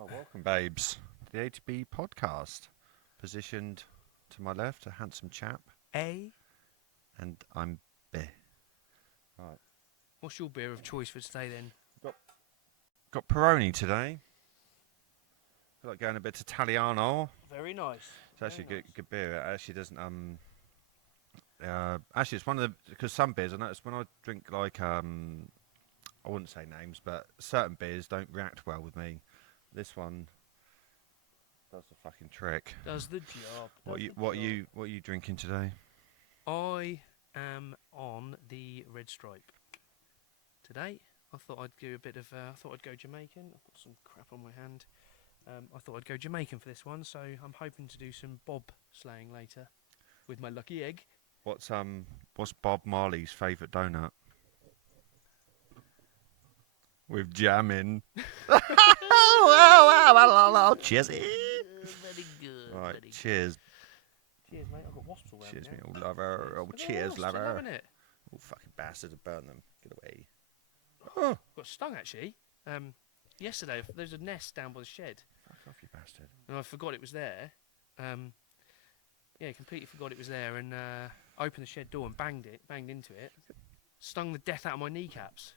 Well, welcome, babes, to the A to B podcast. Positioned to my left, a handsome chap, A. and I'm B. Right. What's your beer of choice for today then? Got Peroni today. Feel like going a bit Italiano. Very nice. It's actually good beer. It actually doesn't actually it's one of the, because some beers I noticed when I drink like I wouldn't say names, but certain beers don't react well with me. This one does the fucking trick. Does the job. What are you drinking today? I am on the Red Stripe today. I thought I'd do a bit of. I thought I'd go Jamaican. I've got some crap on my hand. I thought I'd go Jamaican for this one, so I'm hoping to do some bob slaying later with my lucky egg. What's Bob Marley's favourite donut? With jam in. Cheers. Very good. Right, very cheers. Good. Cheers, mate. I've got wasps all around Cheers, me me now. old lover. Oh, Look at the cheers, wasps, I'm lover. loving it. Oh, fucking bastard, have burnt them. Get away. Oh, Got stung actually. Yesterday there's a nest down by the shed. fuck off, you bastard. And I forgot it was there. Completely forgot it was there, and opened the shed door and banged into it. Stung the death out of my kneecaps.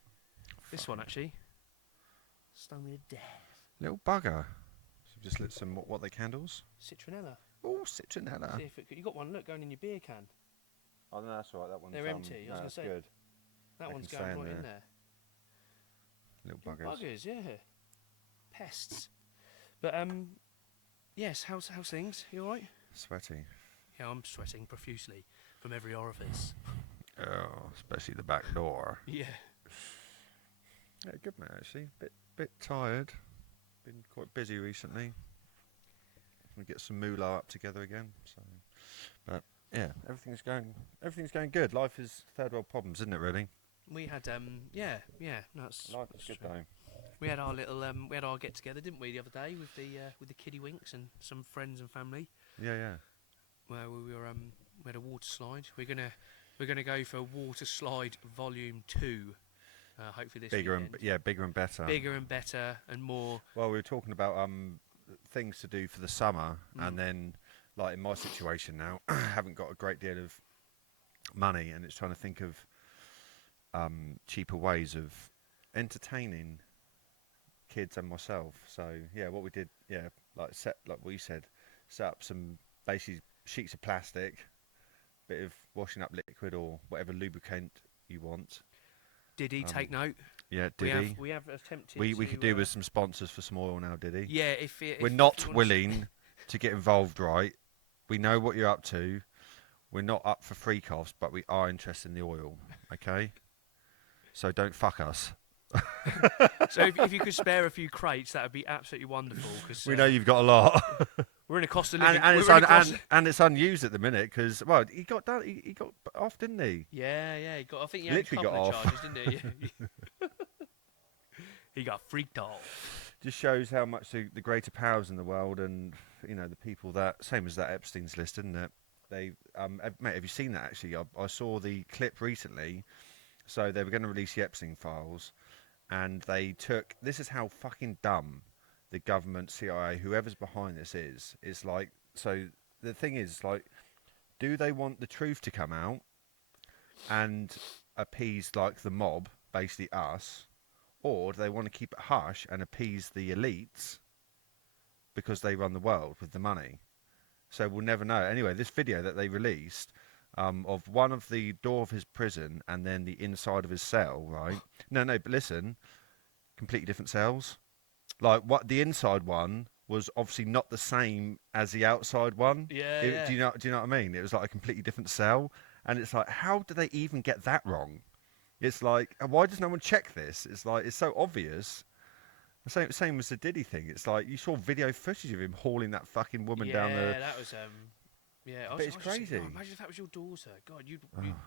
This one actually stung me to death. Little bugger. So just lit some, what they candles? Citronella. Oh, citronella. See if you got one. Look, going in your beer can. Oh, no, that's all right. That one's They're empty, I was gonna say. good. That They one's can going stay in right in there. there. Little buggers. Buggers, yeah. Pests. But yes. How's things? You all right? Sweaty. Yeah, I'm sweating profusely from every orifice. Oh, especially the back door. Yeah. Yeah, good man, actually. Bit tired. Been quite busy recently. We get some moolah up together again. So, but yeah, everything's going good. Life is third world problems, isn't it? Really. We had no, it's Life is good true. though. We had our little we had our get together, didn't we, the other day with the kiddie winks and some friends and family, Yeah. where we were we had a water slide. We're gonna go for Water Slide Volume 2. Hopefully this Bigger weekend. bigger and better. Bigger and better and more. Well, we were talking about things to do for the summer, Mm. and then like in my situation now, I haven't got a great deal of money, and it's trying to think of cheaper ways of entertaining kids and myself. So yeah, what we did, like what you said, set up some basically sheets of plastic, bit of washing up liquid or whatever lubricant you want. Did he take note? Yeah, Diddy. We have attempted. We to, could do with some sponsors for some oil now, Diddy. Yeah, if We're if you not wanna willing to get involved, right? We know what you're up to. We're not up for freak offs, but we are interested in the oil, okay? So don't fuck us. So if you could spare a few crates, that would be absolutely wonderful. Cause, We know you've got a lot. we're in a cost of living. and it's unused at the minute because, well, he got off, didn't he? Yeah. He got. I think he had Literally a couple got of charges, didn't he? He got freaked off. Just shows how much the greater powers in the world and, the people that, same as that Epstein's list, isn't it? They, mate, have you seen that actually? I saw the clip recently. So they were going to release the Epstein files, and they took. This is how fucking dumb the government, CIA, whoever's behind this is. It's like, so the thing is, like, do they want the truth to come out and appease like the mob, basically us, or do they want to keep it hush and appease the elites because they run the world with the money? So we'll never know. Anyway, this video that they released. Of one of the door of his prison and then the inside of his cell, right? No, but listen, completely different cells. Like what the inside one was obviously not the same as the outside one. Yeah. Do you know what I mean? It was like a completely different cell, and it's like, how do they even get that wrong? It's like, why does no one check this? It's like it's so obvious. The same as the Diddy thing. It's like you saw video footage of him hauling that fucking woman down the. Yeah, that was Yeah, But it's I was just thinking, crazy. oh, imagine if that was your daughter. God,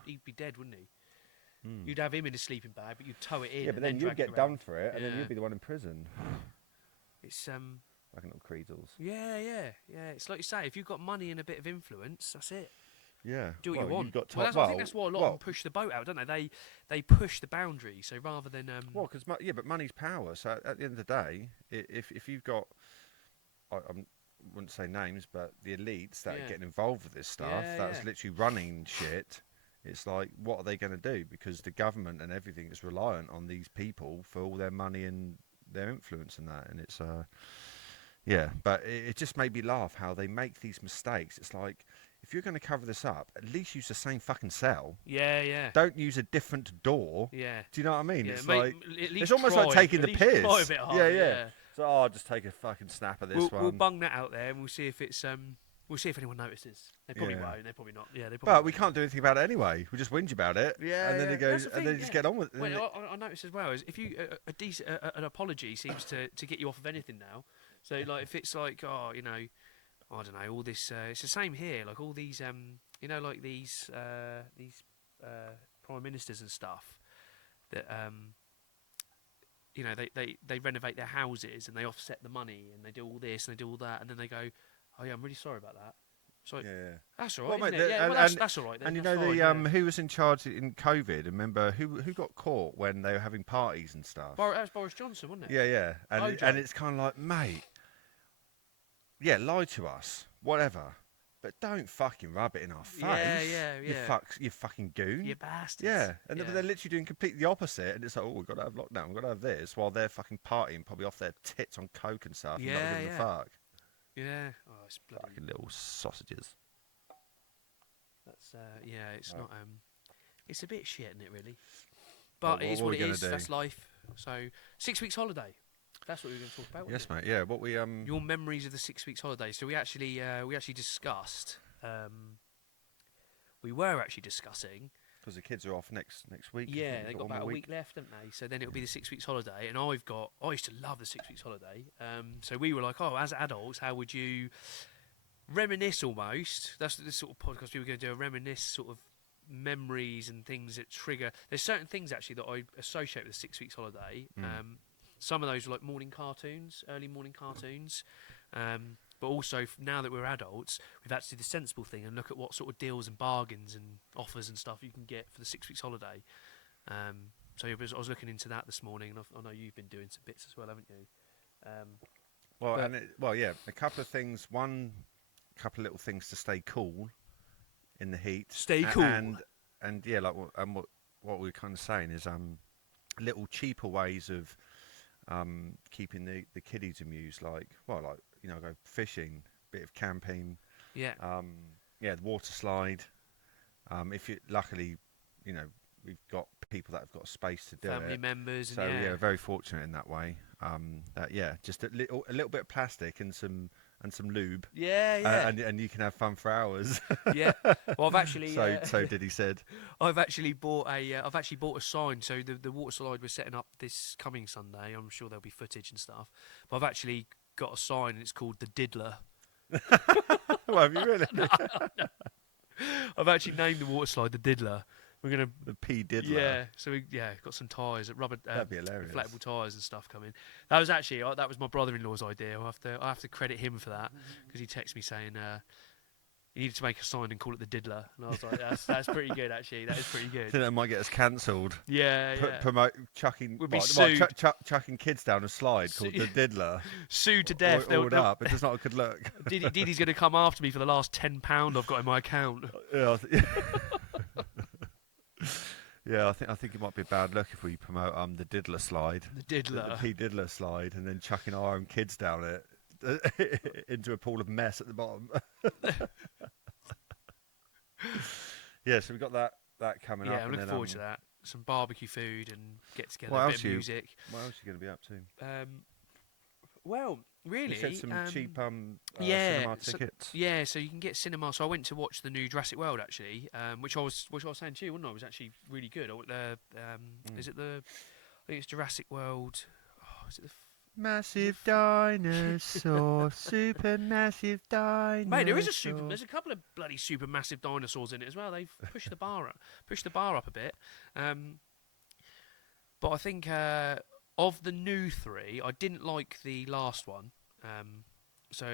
he'd be dead, wouldn't he? Mm. You'd have him in a sleeping bag, but you'd tow it in. Yeah, but and then you'd drag it get around. done for it, and then Yeah. you'd be the one in prison. It's Like little creedles. Yeah. It's like you say, if you've got money and a bit of influence, that's it. Yeah. do what well, you want. You've got Well, top. I think that's why a lot of them push the boat out, don't they? They push the boundary. So rather than Well, because yeah, but money's power. So at the end of the day, if you've got, I wouldn't say names, but the elites that are Yeah. getting involved with this stuff, Yeah, that's yeah. literally running shit. It's like, what are they going to do? Because the government and everything is reliant on these people for all their money and their influence and that. And it's yeah, but it just made me laugh how they make these mistakes. It's like, if you're going to cover this up, at least use the same fucking cell. Yeah, yeah. Don't use a different door. Yeah. Do you know what I mean? Yeah, It's mate, like, at least it's almost try, like taking at the least try a piss. bit Yeah, harder, yeah. So I'll just take a fucking snap at this We'll one. bung that out there, and we'll see if it's we'll see if anyone notices. They probably Yeah. won't. They're probably not. Yeah, they probably. But we won't. can't do anything about it anyway. We just whinge about it. Yeah, And then yeah. it goes, That's the and then thing, you just yeah. get on with it. Well, I noticed as well is if you an apology seems to get you off of anything now. So like if it's like I don't know all this. It's the same here. Like all these like these prime ministers and stuff that they renovate their houses and they offset the money and they do all this and they do all that and then they go, oh yeah, I'm really sorry about that. So Yeah. that's all Well, right, mate, isn't it? Yeah, and that's all right. Then. And you That's know fine, the who was in charge in COVID? Remember who got caught when they were having parties and stuff? that was Boris Johnson, wasn't it? Yeah, yeah. And Ojo. and it's kind of like, mate, yeah, lie to us, whatever, but don't fucking rub it in our face. Yeah. You fucking goon. You bastards. Yeah, and yeah. they're literally doing completely the opposite, and it's like, oh, we've got to have lockdown, we've got to have this, while they're fucking partying, probably off their tits on coke and stuff, and not Yeah, giving a yeah. fuck. Yeah. Oh, it's bloody. Fucking little sausages. That's It's Oh. not. It's a bit shit, isn't it? Really. Well, But it is what are what we it gonna is. do? That's life. So 6 weeks holiday. That's what we were going to talk about. Yes, wasn't mate. Yeah, what we it? Your memories of the 6 weeks holiday. So we actually discussed. We were actually discussing. because the kids are off next week. I Yeah, think. they got one about more a week left, haven't they? So then it'll be the 6 weeks holiday, and I used to love the 6 weeks holiday. So we were like, oh, as adults, how would you reminisce almost? That's the sort of podcast we were going to do, a reminisce sort of memories and things that trigger. There's certain things actually that I associate with the 6 weeks holiday. Some of those are like morning cartoons, early morning cartoons. But also, now that we're adults, we've had to do the sensible thing and look at what sort of deals and bargains and offers and stuff you can get for the 6 weeks holiday. So I was looking into that this morning, and I know you've been doing some bits as well, haven't you? Yeah, a couple of things. One, couple of little things to stay cool in the heat. Stay cool. And yeah, like what we're kind of saying is little cheaper ways of keeping the kiddies amused, like go fishing, bit of camping, Yeah. the water slide. If you luckily, we've got people that have got space to do Family it. members. So and yeah, very fortunate in that way. Just a little bit of plastic and some lube. Yeah. And you can have fun for hours. Yeah. Well, I've actually. So Diddy said. I've actually bought a sign. So the water slide we're setting up this coming Sunday. I'm sure there'll be footage and stuff. But I've actually got a sign, and it's called the Diddler. Well, have you really? I've actually named the water slide the Diddler. We're gonna The P Diddler. Yeah. So got some tyres, rubber, That'd be hilarious. inflatable tyres and stuff coming. That was actually that was my brother-in-law's idea. I have to credit him for that because he texted me saying he needed to make a sign and call it the Diddler, and I was like, that's pretty good actually. That is pretty I good. think that might get us cancelled. Yeah. Promote chucking. We'll be what, sued. chucking kids down a slide called the Diddler. Sued to death. All up. It's just not a good look. Diddy's going to come after me for the last £10 I've got in my account. Yeah. Yeah, I think it might be a bad look if we promote the Diddler slide. The Diddler. The P Diddler slide, and then chucking our own kids down it into a pool of mess at the bottom. Yeah, so we've got that coming up. Yeah, I'm and looking then, forward to that. Some barbecue food and get together, What a else bit of you- music. What else are you going to be up to? Well, really, You said some cheap yeah, cinema so- tickets. Yeah, so you can get cinema. So I went to watch the new Jurassic World actually, which I was saying to you, wasn't I? It was actually really good. Is it the? I think it's Jurassic World. Oh, is it the? Massive dinosaur, super massive dinosaur. Mate, there's a couple of bloody super massive dinosaurs in it as well. They've pushed the bar up a bit. But I think of the new three, I didn't like the last one. So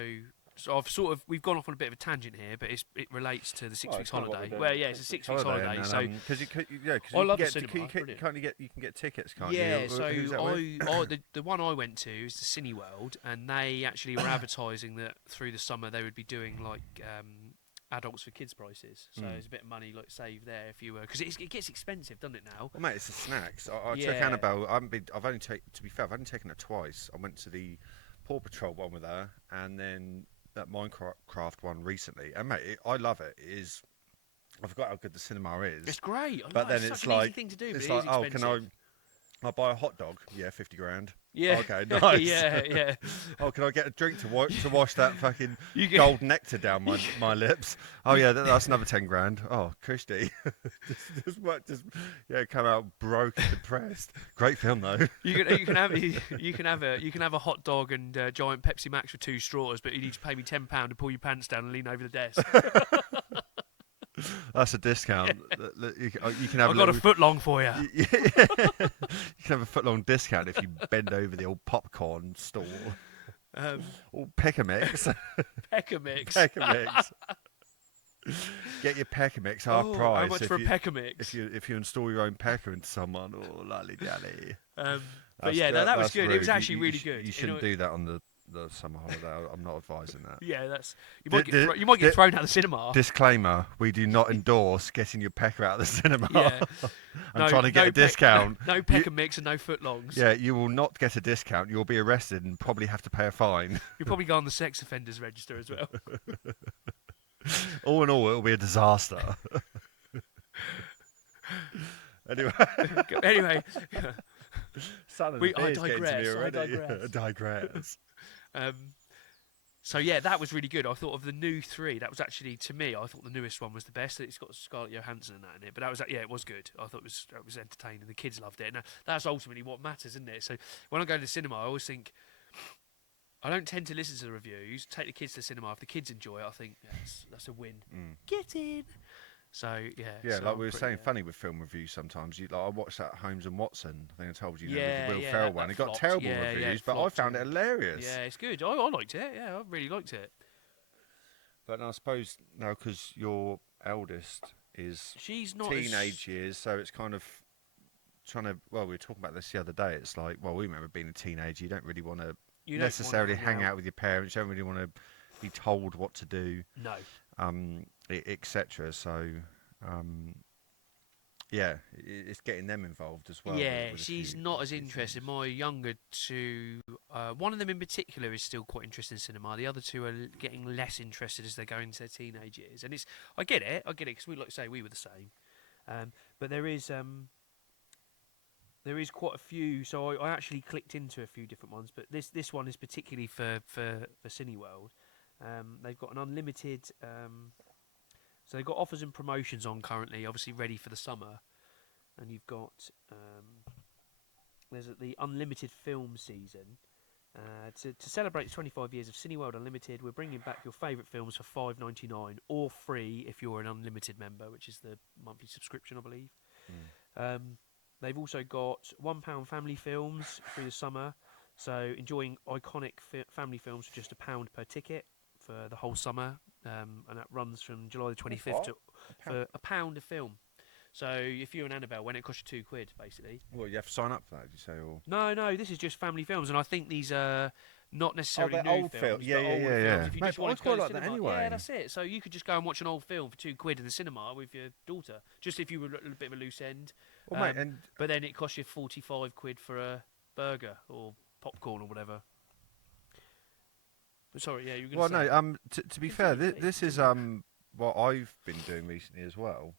So we've gone off on a bit of a tangent here, but it relates to the 6 Well, weeks it's kind of what we're holiday. doing, Well, yeah, it's a 6 weeks holiday. and, So because you could, yeah, because I you love can the get, cinema, brilliant. you can get tickets, can't yeah, you? so Who's that with? the one I went to is the Cineworld, and they actually were advertising that through the summer they would be doing like adults for kids prices. So there's a bit of money like saved there if you were, because it gets expensive, doesn't it now? Well, mate, it's the snacks. I took Yeah. Annabelle. I've only to be fair, I've only taken her twice. I went to the Paw Patrol one with her, and then that Minecraft one recently. And mate, I love it. It is. I forgot how good the cinema is. It's great. But then it's it's such an easy like thing to do, but it's it like, is oh, expensive. I buy a hot dog? Yeah, 50 grand. Yeah. Okay, nice. yeah. Oh, can I get a drink to wash that fucking You get- gold nectar down my lips? Oh yeah, that's another 10 grand. Oh, Christy, yeah, come out broke and depressed. Great film though. You can have a hot dog and giant Pepsi Max with 2 straws, but you need to pay me £10 to pull your pants down and lean over the desk. That's a discount. You can have I've got a foot long for you. You can have a foot-long discount if you bend over the old popcorn stall. Or Pecker Mix. Pecker Mix. Pecker Mix. Get your Pecker Mix half price. How much for a Pecker Mix? If you install your own Pecker into someone, or lolly dally. But yeah, that was good. It was actually really good. You shouldn't do that on the summer holiday. I'm not advising that. Yeah, you might get thrown out of the cinema. Disclaimer: we do not endorse getting your pecker out of the cinema. Yeah. I'm trying to get a discount. No Pecker Mix and no footlongs. Yeah, you will not get a discount. You'll be arrested and probably have to pay a fine. You'll probably go on the sex offenders register as well. All in all, it'll be a disaster. Anyway, I digress. Digress. So yeah, that was really good. I thought of the new 3. That was actually, to me, I thought the newest one was the best. It's got Scarlett Johansson and that in it. But that was, yeah, it was good. I thought it was entertaining. The kids loved it. And that's ultimately what matters, isn't it? So when I go to the cinema, I always think, I don't tend to listen to the reviews. Take the kids to the cinema. If the kids enjoy it, I think that's a win. Get in. So yeah. Yeah, so like I'm we were pretty, saying, funny with film reviews sometimes. I watched that Holmes and Watson. I think I told you, with Yeah, the Will yeah, Ferrell that one. It got flopped. terrible Yeah, reviews, it but I flopped, found it and- hilarious. Yeah, it's good. I liked it. Yeah, I really liked it. But I suppose now because your eldest is She's not teenage years, so it's kind of trying to. Well, we were talking about this the other day. It's like, well, we remember being a teenager. You don't really want to necessarily hang out with your parents. You don't really want to be told what to do. No. Etc. So, yeah, it's getting them involved as well. Yeah, with a she's few- not a as few interested. things. My younger 2, one of them in particular is still quite interested in cinema. The other 2 are getting less interested as they go into their teenage years. And I get it, because we, like to say, we were the same. But there is quite a few. So I actually clicked into a few different ones, but this one is particularly for Cineworld. They've got an unlimited. So they've got offers and promotions on currently, obviously ready for the summer, and you've got there's the unlimited film season. To celebrate 25 years of Cineworld Unlimited, we're bringing back your favourite films for $5.99 or free if you're an unlimited member, which is the monthly subscription, I believe. They've also got £1 family films through the summer, so enjoying iconic family films for just £1 per ticket for the whole summer, and that runs from July the 25th for £1 a film. So if you're an Annabelle, when it costs you £2, basically. Well, you have to sign up for that, did you say? Or No, this is just family films, and I think these are not necessarily they're new old films. Yeah, but old yeah. films. If you Mate, just but wanted I to go quite to like that cinema, anyway. yeah, that's it. So you could just go and watch an old film for £2 in the cinema with your daughter, just if you were a bit of a loose end. Well, mate, and But then it costs you £45 for a burger or popcorn or whatever. But sorry, yeah, you were going to say. well, no. To be fair, this is what I've been doing recently as well.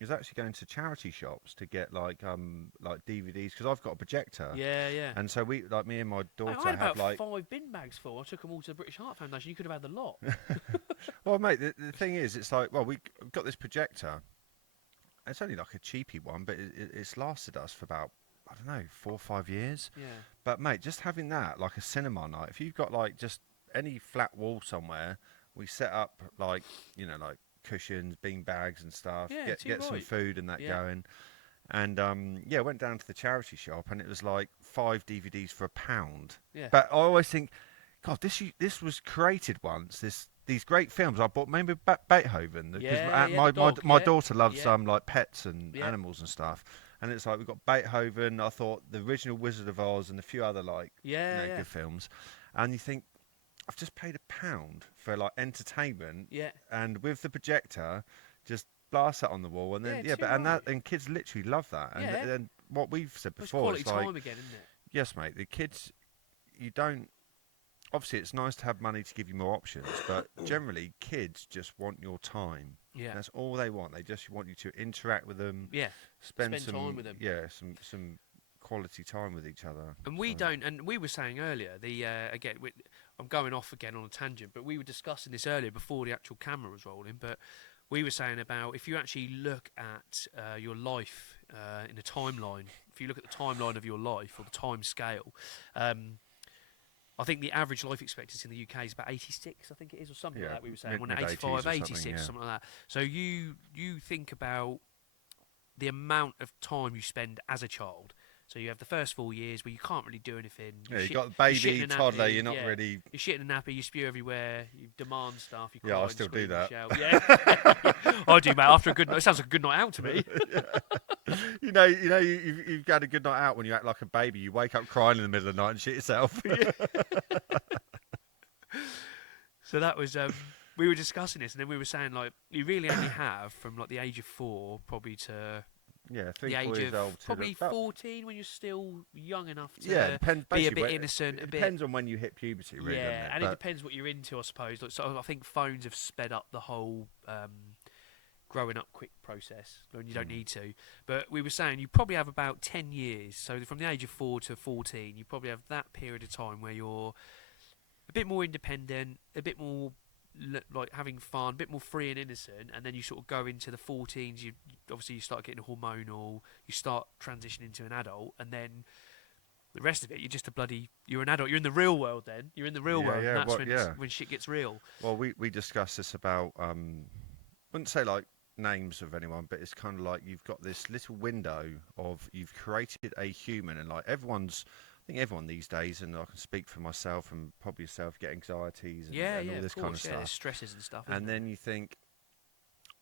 Is actually going to charity shops to get like DVDs because I've got a projector. Yeah. And so me and my daughter I had have about like. 5 bin bags full. I took them all to the British Heart Foundation. You could have had the lot. Well, mate, the thing is, it's like, well, we've got this projector. It's only like a cheapy one, but it's lasted us for about, I don't know, 4 or 5 years. Yeah. But mate, just having that, like a cinema night, if you've got like just any flat wall somewhere, we set up like cushions, bean bags and stuff. Yeah, get some right. food and that going. And went down to the charity shop and it was like 5 DVDs for £1. Yeah. But I always think, God, this was created once. These great films. I bought maybe Beethoven because Yeah, yeah, my, the dog, my yeah, daughter loves yeah, like pets and yeah, animals and stuff. And it's like we've got Beethoven. I thought the original Wizard of Oz and a few other like yeah, yeah, good films. And you think I've just paid £1 for like entertainment, yeah, and with the projector, just blast that on the wall, and then yeah. yeah, Too but right. and kids literally love that. And Yeah, then what we've said well, it's before, quality it's like time again, isn't it? yes, mate, the kids you don't. Obviously, it's nice to have money to give you more options, but generally, kids just want your time. Yeah, That's all they want. They just want you to interact with them, yeah. spend Spend time with them. some quality time with each other. And we So, don't. And we were saying earlier, again, I'm going off again on a tangent, but we were discussing this earlier before the actual camera was rolling. But we were saying about if you actually look at your life in a timeline, if you look at the timeline of your life or the time scale, I think the average life expectancy in the UK is about 86, I think it is, or something yeah, like that. We were saying, mid 80s 85, or 86, something. Yeah. something like that. So you think about the amount of time you spend as a child. So you have the first 4 years where you can't really do anything. Yeah, you got You're shitting baby, a toddler. nappy, You're not yeah. really. You're shitting a nappy, you spew everywhere, you demand stuff, you Yeah, cry I and still do scream that. and shout. Yeah, I do, mate. After a good night, it sounds like a good night out to me. You've had a good night out when you act like a baby. You wake up crying in the middle of the night and shit yourself. So that was we were discussing this, and then we were saying like you really only have from like the age of 4 probably to Yeah, the 3, 4 age years of old. probably 14 when you're still young enough to Yeah, it depends. be a Basically, bit innocent, it a bit. depends on when you hit puberty, really. Yeah, Doesn't it? and it But depends what you're into, I suppose. Like, so I think phones have sped up the whole growing up quick process when you don't need to. But we were saying you probably have about 10 years. So from the age of 4 to 14, you probably have that period of time where you're a bit more independent, a bit more like having fun, a bit more free and innocent, and then you sort of go into the 14s. You obviously you start getting hormonal, you start transitioning to an adult, and then the rest of it, you're an adult. You're in the real world. Then you're in the real world, and that's when shit gets real. Well, we discussed this about wouldn't say like names of anyone, but it's kind of like you've got this little window of you've created a human, and like I think everyone these days, and I can speak for myself and probably yourself, get anxieties and all this kind of stuff. There's stresses and stuff. And then you think,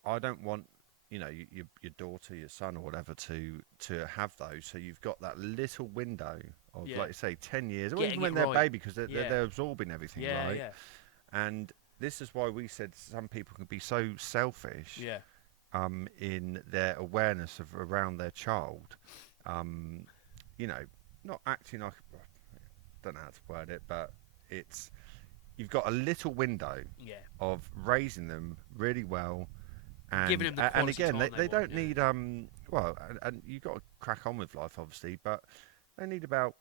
I don't want your daughter, your son, or whatever to have those. So you've got that little window of like you say 10 years, or getting even when it they're right. baby, because they're absorbing everything, right? Yeah. And this is why we said some people can be so selfish. Yeah. In their awareness of around their child, not acting like I don't know how to word it, but it's you've got a little window of raising them really well, and giving them the and again they want, don't need well, and you've got to crack on with life obviously, but they need about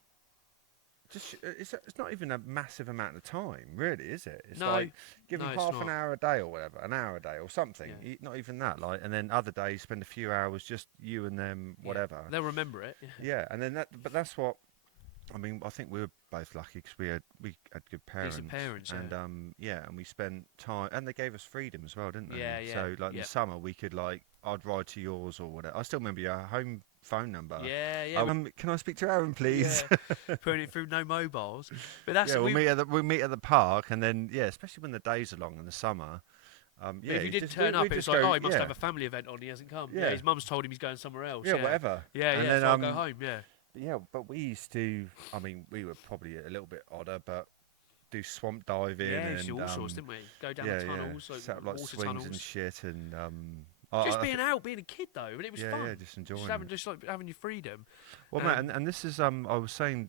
just it's not even a massive amount of time, really, is it? It's like give them half an hour a day or whatever, an hour a day or something. Yeah. Not even that, like, and then other days spend a few hours just you and them, whatever. Yeah. They'll remember it. Yeah, and then but that's what I mean. I think we were both lucky because we had good parents. Decent parents, and and we spent time, and they gave us freedom as well, didn't they? Yeah. So like in the summer, we could I'd ride to yours or whatever. I still remember your home phone number. Yeah. Can I speak to Aaron, please? Yeah. Putting it through no mobiles, but that's we'll meet at the park, and then especially when the days are long in the summer. If you did turn up, it was like, he must have a family event on. He hasn't come. Yeah, his mum's told him he's going somewhere else. Yeah, whatever. And then, so I'll go home. Yeah. Yeah, but we used to. I mean, we were probably a little bit odder, but do swamp diving and all sorts, didn't we? Go down the tunnels, set up like water swings tunnels and shit, and just being out, being a kid though, and it was fun. Yeah, just enjoying, having your freedom. Well, Matt, and this is I was saying,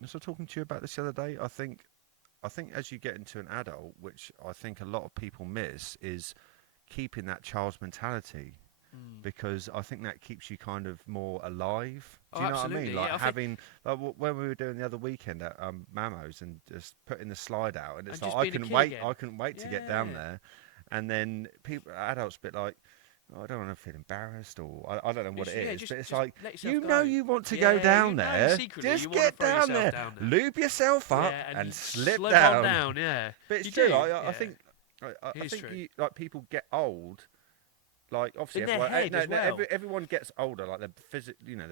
was I talking to you about this the other day? I think as you get into an adult, which I think a lot of people miss, is keeping that child's mentality. Because I think that keeps you kind of more alive. Do you know what I mean? Like having, like when we were doing the other weekend at Mamo's and just putting the slide out, and it's like I couldn't wait to get down there, and then adults a bit like, I don't want to feel embarrassed, or I don't know what it is, but it's like you want to go down there, just get down there, lube yourself up, and slip down. Yeah, but it's true. I think like people get old. Like obviously, everyone gets older. Like their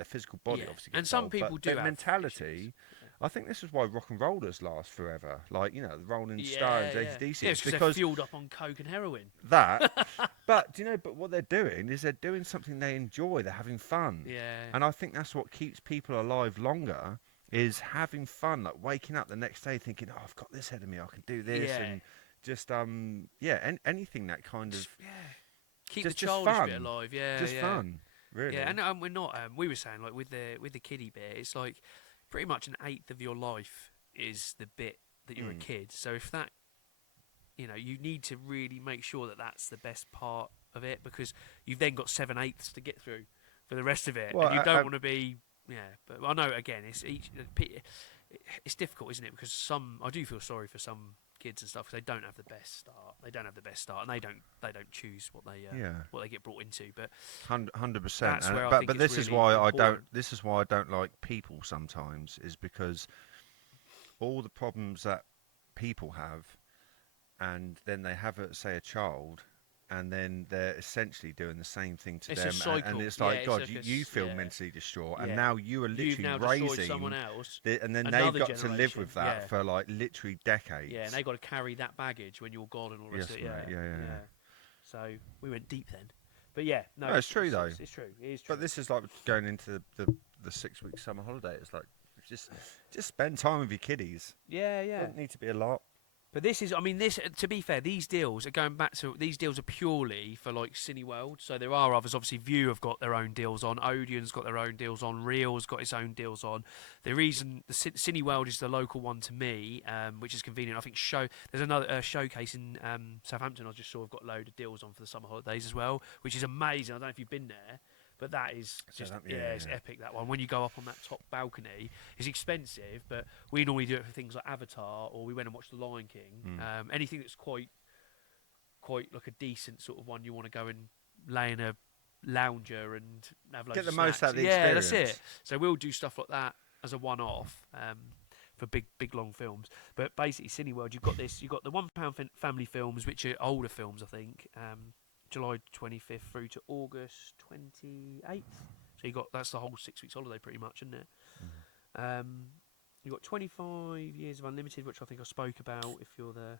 physical body obviously gets and some old, people but do their have mentality. I think this is why rock and rollers last forever. Like, you know, the Rolling Yeah, Stones, yeah. AC/DC. Yeah, It's it's because they're because fueled up on coke and heroin. that. But do you know? But what they're doing is they're doing something they enjoy. They're having fun, Yeah, and I think that's what keeps people alive longer. Is having fun, like waking up the next day thinking, "Oh, I've got this ahead of me. I can do this," yeah. and just yeah, anything that kind of Yeah. Keep the just childish bit fun, alive. Yeah, just yeah. fun, really. Yeah, and we're not. We were saying like with the kiddie bit, it's like pretty much an eighth of your life is the bit that you're a Mm. kid. So if that, you need to really make sure that that's the best part of it because you've then got 7/8 to get through for the rest of it, Well, and you don't want to be. Yeah, but I know again, it's difficult, isn't it? Because I do feel sorry for some kids and stuff because they don't have the best start. They don't have the best start, and they don't choose yeah. what they get brought into. But 100%. that's where I But think it's this is really why important. This is why I don't like people sometimes. Is because all the problems that people have, and then they have say a child, and then they're essentially doing the same thing to It's them, a cycle. and it's Yeah, like, it's God, like you feel yeah, mentally distraught, and yeah. now you are You've literally now destroyed raising, someone else, and then they've another got to live generation. with that Yeah, for like literally decades. yeah, and they got to carry that baggage when you're gone and all the rest Yes, of it. mate. Yeah, Yeah, yeah, yeah. yeah. So we went deep then, but yeah, no, No, it's true though. It's true. It is true. But this is like going into the 6 week summer holiday. It's like just spend time with your kiddies. Yeah, yeah. Doesn't need to be a lot. But this is, I mean, this. To be fair, these deals are going back to these deals are purely for like Cineworld. So there are others. Obviously, View have got their own deals on. Odeon's got their own deals on. Real's got its own deals on. The reason the Cineworld is the local one to me, which is convenient. I think there's another showcase in Southampton. I just saw have got a load of deals on for the summer holidays as well, which is amazing. I don't know if you've been there. But that is just it's epic. That one when you go up on that top balcony, it's expensive. But we normally do it for things like Avatar, or we went and watched The Lion King. Anything that's quite like a decent sort of one, you want to go and lay in a lounger and have loads Get the of most out of the snacks. Yeah, experience. that's it. So we'll do stuff like that as a one-off. For big long films, but basically Cineworld, you've got the £1 family films, which are older films, I think. July 25th through to August 28th. So that's the whole 6 weeks holiday pretty much, isn't it? You've got 25 years of unlimited, which I think I spoke about. If you're the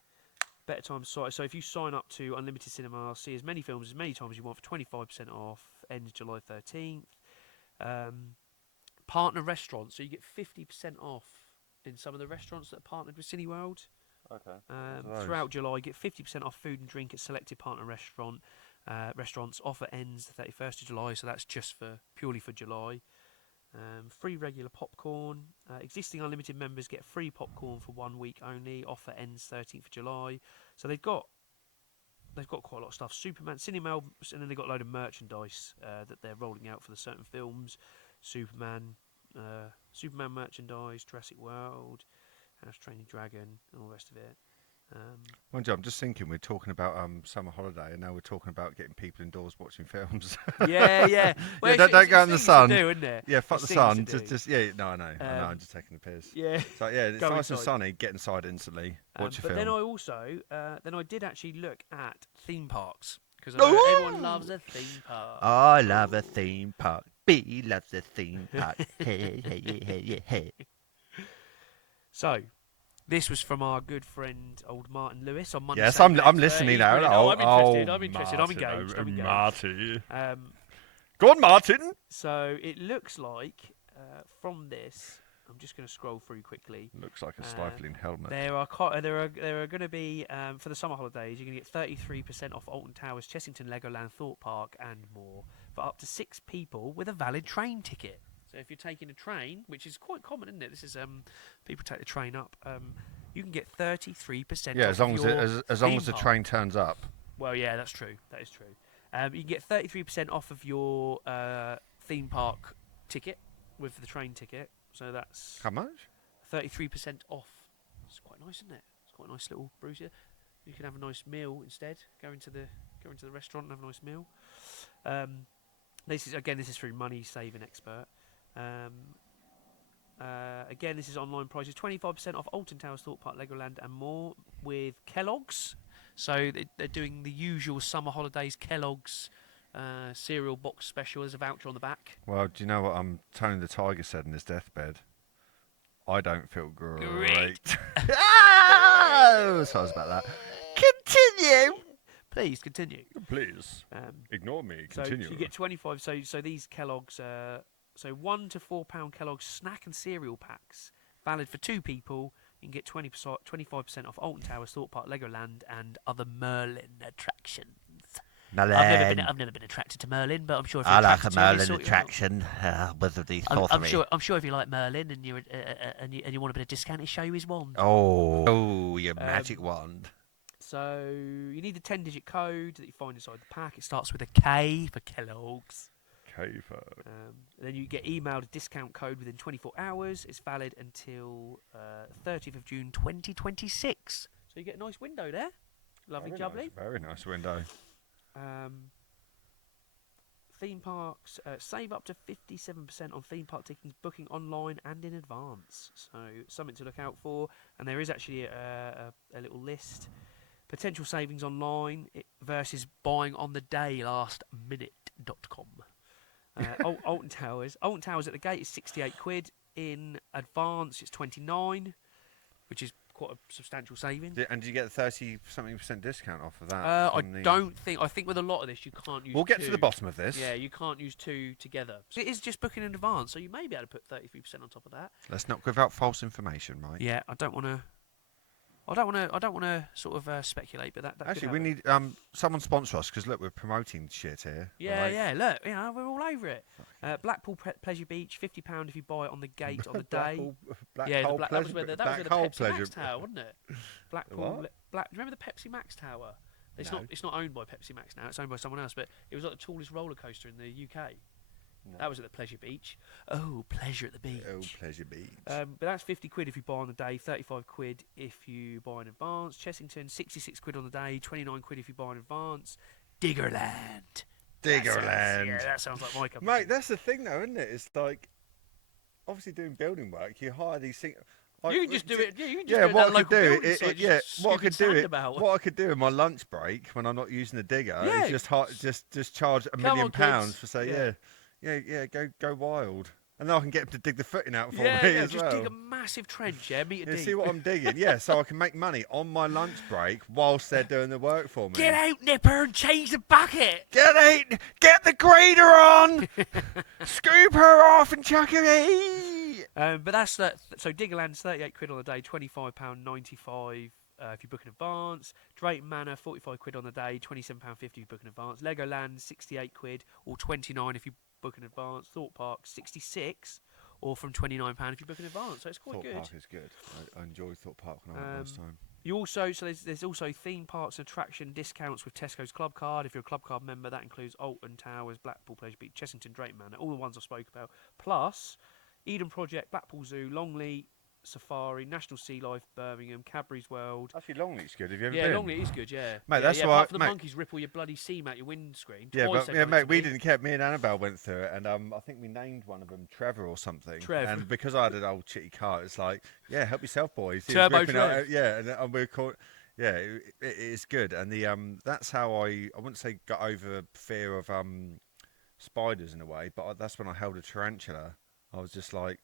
better times site, so if you sign up to Unlimited Cinema, see as many films as many times as you want for 25% off. Ends July 13th. Partner restaurants, so you get 50% off in some of the restaurants that are partnered with Cineworld. Okay. Throughout July, you get 50% off food and drink at selected partner restaurants. Offer ends the 31st of July, so that's just purely for July. Free regular popcorn. Existing unlimited members get free popcorn for 1 week only. Offer ends 13th of July. So they've got quite a lot of stuff. Superman, Cinemel, and then they've got a load of merchandise that they're rolling out for the certain films. Superman merchandise, Jurassic World, House Training Dragon, and all the rest of it. Mind you, I'm just thinking we're talking about summer holiday, and now we're talking about getting people indoors watching films. Yeah. Well, don't go in the sun. Do, isn't it? Yeah, fuck It's the things sun. to do. No, I know. I'm just taking the piss. Yeah. So yeah, it's Go nice and inside. sunny. Get inside instantly. Watch a but film. then I also I did actually look at theme parks because Ooh! everyone loves a theme park. I love a theme park. B loves a theme park. Hey. So, this was from our good friend, old Martin Lewis, on Monday. Yes, I'm listening now. I'm interested. I'm engaged. Marty. Go on, Martin. So it looks like from this, I'm just going to scroll through quickly. Looks like a stifling helmet. There are going to be for the summer holidays. You're going to get 33% off Alton Towers, Chessington, Legoland, Thorpe Park, and more for up to 6 people with a valid train ticket. So if you're taking a train, which is quite common, isn't it? This is people take the train up. You can get 33%. Yeah, off as long as the park. train turns up. Well, yeah, that's true. That is true. You can get 33% off of your theme park ticket with the train ticket. So that's How much? 33% off. It's quite nice, isn't it? It's quite a nice little bruiser. You can have a nice meal instead. Go into the restaurant and have a nice meal. This is through Money Saving Expert. Again, this is online prices. 25% off Alton Towers, Thorpe Park, Legoland, and more with Kellogg's. So they're doing the usual summer holidays Kellogg's cereal box special. There's a voucher on the back. Well, do you know what Tony the Tiger said in his deathbed? I don't feel great. Great. Oh, sorry about that. Continue. Please continue. Please ignore me. So Continue. you get 25. So these Kellogg's, so £1 to £4 Kellogg's snack and cereal packs, valid for 2 people. You can get 25% off Alton Towers, Thorpe Park, Legoland, and other Merlin attractions. Merlin. I've never been attracted to Merlin, but I'm sure if you're I like a attracted to it, Merlin it'll sort you out. attraction with the I'm sorcery. I'm sure if you like Merlin and you're and you want a bit of discount, he'll show you his wand. Oh, your magic wand. So you need a 10-digit code that you find inside the pack. It starts with a K for Kellogg's. Then you get emailed a discount code within 24 hours. It's valid until 30th of June 2026. So you get a nice window there. Lovely jubbly. Very nice window. Theme parks save up to 57% on theme park tickets booking online and in advance. So something to look out for. And there is actually a little list. Potential savings online versus buying on the day lastminute.com. Alton Towers. Alton Towers at the gate is £68. In advance, it's 29, which is quite a substantial saving. And do you get a 30-something% discount off of that? I think with a lot of this, you can't use We'll get two. to the bottom of this. Yeah, you can't use 2 together. So it is just booking in advance, so you may be able to put 33% on top of that. Let's not give out false information, Mike. Yeah, I don't want to sort of speculate, but that Actually, could we happen. need someone sponsor us because look, we're promoting shit here. Yeah, right? yeah. Look, we're all over it. Blackpool Pleasure Beach, £50 if you buy it on the gate on the day. That was where the Pepsi Max Tower, wasn't it? Blackpool. Do you remember the Pepsi Max Tower? It's No. It's not owned by Pepsi Max now. It's owned by someone else. But it was like the tallest roller coaster in the UK. No. That was at the Pleasure Beach. Oh, pleasure at the beach. Oh, Pleasure Beach. But that's £50 if you buy on the day, £35 if you buy in advance. Chessington, £66 on the day, £29 if you buy in advance. Diggerland. Diggerland. That sounds like my cup of Mate, tea. that's the thing though, isn't it? It's like, obviously doing building work, you hire these things. Like, You can just do it. Yeah, you can just Yeah, do it what at I local could do, building site, just what I scooping could do, sand about. what I could do in my lunch break when I'm not using the digger Yeah. is just charge £1 Come million on, kids. for say go wild, and then I can get him to dig the footing out for me as just well. dig a massive trench, metre You deep. see what I'm digging? Yeah, so I can make money on my lunch break whilst they're doing the work for me. Get out, Nipper, and change the bucket. Get out! Get the grader on! Scoop her off and chuck her in! But that's that. So Diggerland's £38 on the day, £25.95 if you book in advance. Drayton Manor, £45 on the day, £27.50 if you book in advance. Legoland, £68 or £29 if you book in advance. Thorpe Park, £66 or from £29 if you book in advance. So it's quite Thorpe good. Park is good. I enjoyed Thorpe Park when I went last time. You also there's also theme parks and attraction discounts with Tesco's Club Card. If you're a Club Card member, that includes Alton Towers, Blackpool Pleasure Beach, Chessington, Drayton Manor, all the ones I spoke about. Plus Eden Project, Blackpool Zoo, Longley Safari, National Sea Life, Birmingham, Cadbury's World. Actually, Longley's good. Have you ever Yeah, been? Longley is good. Yeah, Mate, yeah, that's yeah, why- apart from the mate- monkeys ripple your bloody seam out your windscreen. Yeah, Twice but they've yeah, done it mate, to we me. didn't care. Me and Annabelle went through it, and I think we named one of them Trevor or something. Trev. And because I had an old chitty car, it's like, yeah, help yourself, boys. He was Turbo ripping out- Trev. yeah, and we're called. Yeah, it is good, and the that's how I wouldn't say got over fear of spiders in a way, but that's when I held a tarantula. I was just like,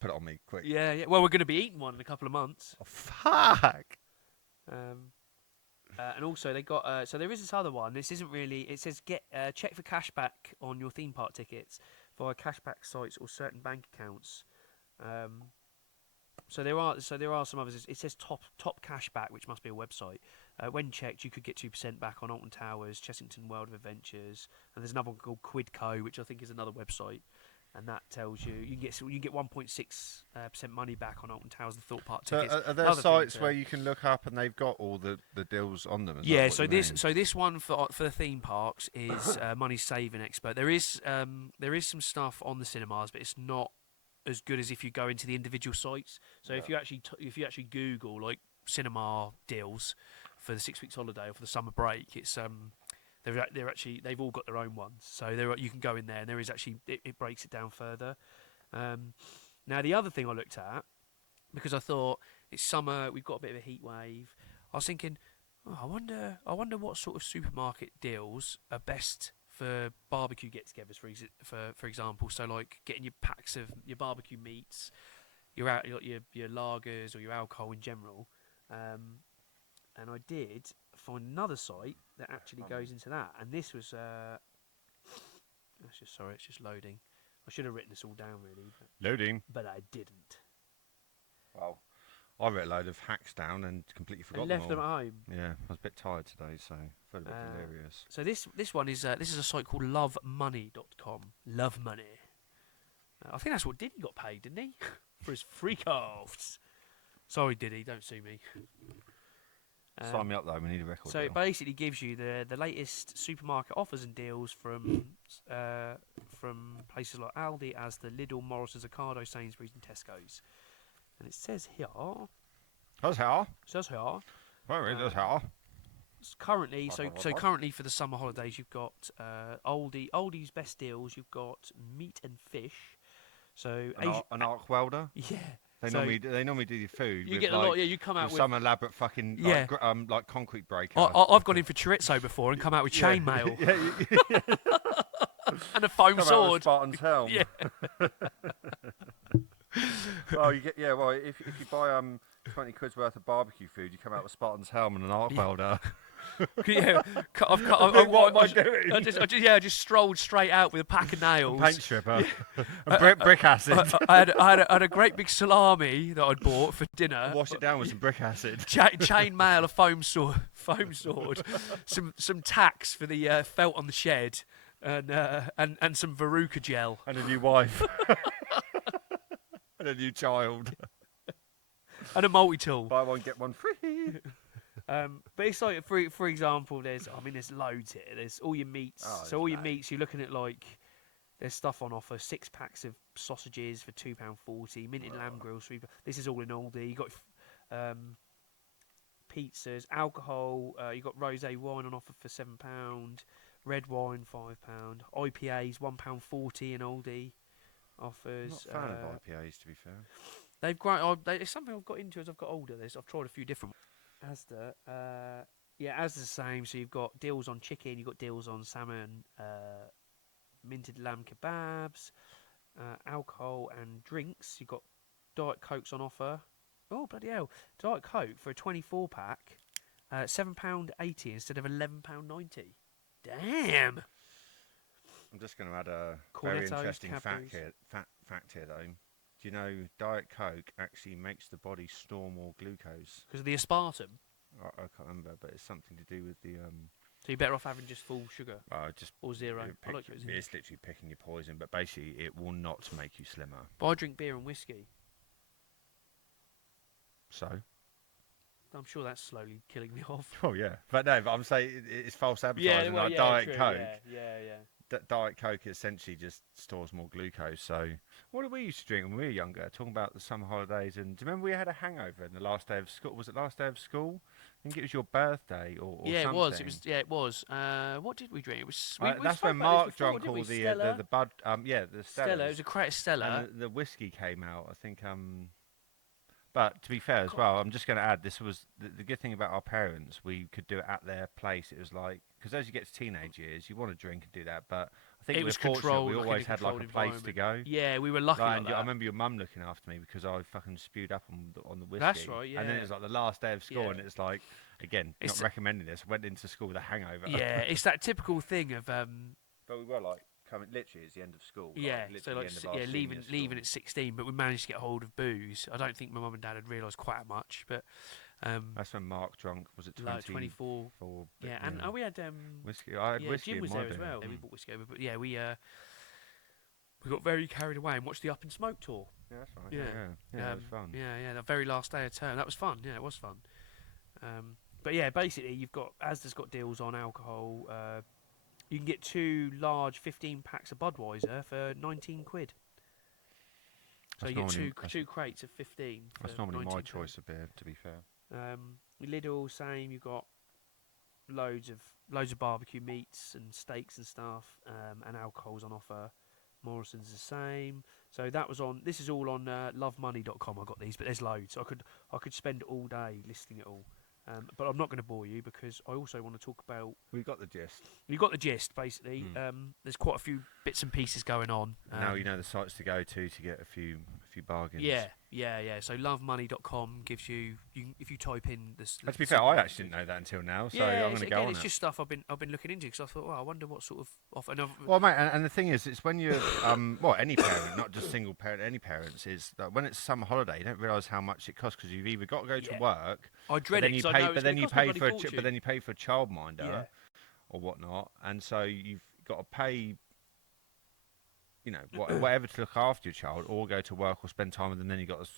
put it on me quick. Yeah, yeah. Well, we're going to be eating one in a couple of months. Oh, fuck. And also they got so there is this other one. This isn't really. It says check for cashback on your theme park tickets via cashback sites or certain bank accounts. So there are some others. It says top cashback, which must be a website. When checked, you could get 2% back on Alton Towers, Chessington World of Adventures, and there's another one called Quidco, which I think is another website. And that tells you you can get 1.6% money back on Alton Towers and Thorpe Park So tickets. are there Another thing sites to- where you can look up and they've got all the deals on them? Is that Yeah, what so you mean? this one for the theme parks is Money Saving Expert. There is some stuff on the cinemas, but it's not as good as if you go into the individual sites. So if you actually Google like cinema deals for the 6 weeks holiday or for the summer break, it's they've all got their own ones. So you can go in there and there is actually it breaks it down further. Now the other thing I looked at, because I thought it's summer, we've got a bit of a heat wave. I was thinking, I wonder what sort of supermarket deals are best for barbecue get-togethers, for example. So like getting your packs of your barbecue meats, your lagers or your alcohol in general. And I did find another site that actually goes into that, and this was. It's just loading. I should have written this all down really, Loading. but I didn't. Well, I wrote a load of hacks down and completely forgot And left them them all. at home. Yeah, I was a bit tired today, so I felt a bit delirious. So this one is this is a site called lovemoney.com. Love Money. I think that's what Diddy got paid, didn't he? For his freak offs. Sorry, Diddy, don't sue me. Sign me up though. We need a record. So deal. it basically gives you the latest supermarket offers and deals from places like Aldi, Asda, Lidl, Morrison's, Ocado, Sainsbury's, and Tesco's. And it says here. That's how. Well, That's how. currently, so currently for the summer holidays, you've got Aldi's best deals. You've got meat and fish. So An arc welder. yeah. They So normally do your food. you with get a like, lot. Yeah, you come out with with. some elaborate fucking Yeah. like concrete breaker. I've gone in for chorizo before and come out with chainmail and a foam Come out with sword. Spartan's helm. Yeah. Well, you get Well, if you buy 20 quid's worth of barbecue food, you come out with Spartan's helm and an arc welder. Yeah, What am I doing? I just strolled straight out with a pack of nails. Paint stripper and brick acid. I had a great big salami that I'd bought for dinner. Wash it down with some brick acid. Chain mail, a foam sword, some tacks for the felt on the shed, and some Veruca gel. And a new wife. And a new child. And a multi-tool. Buy one, get one free. But it's like, for example, there's loads here. There's all your meats. Oh, So all your there's meats, you're looking at like, there's stuff on offer. 6 packs of sausages for £2.40. Minted lamb grills. This is all in Aldi. You got pizzas, alcohol. You got rosé wine on offer for £7. Red wine £5. IPAs £1.40 in Aldi offers. I'm not a fan of IPAs, to be fair. They've grown. It's something I've got into as I've got older. I've tried a few different. Asda, Asda's the same. So you've got deals on chicken, you've got deals on salmon, minted lamb kebabs, alcohol and drinks. You've got Diet Cokes on offer. Oh bloody hell! Diet Coke for a 24 pack, £7.80 instead of £11.90. Damn. I'm just going to add a Cornettos, very interesting Cadbury's. fact here, though. Do you know Diet Coke actually makes the body store more glucose? Because of the aspartame. I can't remember, but it's something to do with the So you're better off having just full sugar just or zero. I like it's it. literally picking your poison, but basically it will not make you slimmer. But I drink beer and whiskey. So. I'm sure that's slowly killing me off. Oh yeah, but I'm saying it's false advertising. Like Diet true, Coke. Yeah. Diet Coke essentially just stores more glucose. So, what did we used to drink when we were younger? Talking about the summer holidays, and do you remember we had a hangover in the last day of school? Was it last day of school? I think it was your birthday or yeah, something. It was. What did we drink? It was. That's when Mark drank all the bud. The Stella. It was a crate of Stella. And the whiskey came out. I think. But to be fair as well, I'm just going to add, this was the good thing about our parents. We could do it at their place. It was like, because as you get to teenage years, you want to drink and do that. But I think It was fortunate controlled, we like in always a had like a controlled place to go. Yeah, we were lucky. Like, like and that. I remember your mum looking after me because I fucking spewed up on the whiskey. That's right, And then yeah. it was like the last day of school, Yeah. and it's like, again, It's not recommending this. Went into school with a hangover. Yeah, it's that typical thing of But we were like coming literally it's the end of school. yeah, like, so literally like the end of our leaving senior at 16, but we managed to get hold of booze. I don't think my mum and dad had realised quite much, but That's when Mark drunk. Was it 24? Yeah, and we had whiskey. I had whiskey Jim in was my there as beer. well. We bought whiskey over, but yeah, we got very carried away and watched the Up and Smoke tour. Yeah, that's right. Yeah. Yeah, it was fun. Yeah, the very last day of term. That was fun. Yeah, it was fun. But yeah, basically, you've got Asda's got deals on alcohol. You can get 2 large 15 packs of Budweiser for 19 quid. So That's you get normally- two crates of 15. For That's normally my 19 choice of beer, to be fair. Lidl, same. You've got loads of barbecue meats and steaks and stuff, and alcohol's on offer. Morrison's the same. So that was on. This is all on lovemoney.com. I got these, but there's loads. I could spend all day listing it all. But I'm not going to bore you because I also want to talk about. We got the gist. You got the gist, basically. There's quite a few bits and pieces going on. Now you know the sites to go to get a few few bargains. Yeah. So lovemoney.com gives you, if you type in this. And to be fair, I actually didn't know that until now, so I'm going to go on it's it. just stuff I've been looking into, because I thought, well, I wonder what sort of offer. Well, mate, and the thing is, it's when you're, well, any parent, not just single parent, any parents, is that when it's summer holiday, you don't realise how much it costs, because you've either got to go to work, I dread it, 'cause I know it's gonna cost me a bloody fortune. but then you pay for a childminder Yeah. or whatnot, and so you've got to pay, you know, whatever to look after your child, or go to work or spend time with them. Then you got to,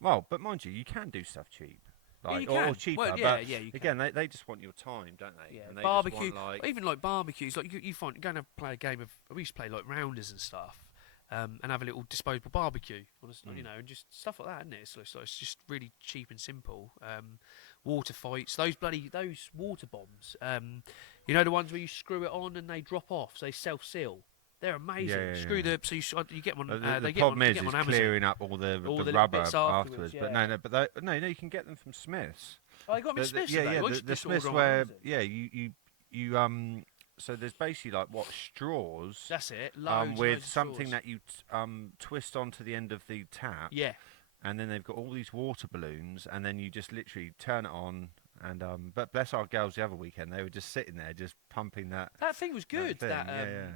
well, but mind you can do stuff cheap. Yeah, you Or can. cheaper, Well, but you can. again, they just want your time, don't they? Yeah, And they barbecue, just want, even like barbecues, like you find going to play a game of. We used to play like rounders and stuff, and have a little disposable barbecue, you know, and just stuff like that, isn't it? So it's just really cheap and simple. Water fights, those water bombs. You know, the ones where you screw it on and they drop off, so they self-seal. They're amazing. So you get them on. The they get problem on, is get them on Amazon. clearing up all the little rubber bits afterwards. yeah. But no, you can get them from Smiths. Oh, I got them at Smiths. The Smiths where you so there's basically like straws. That's it. With something that you twist onto the end of the tap. Yeah. And then they've got all these water balloons, and then you just literally turn it on. And but bless our girls, the other weekend they were just sitting there, just pumping that. That thing was good. Thing.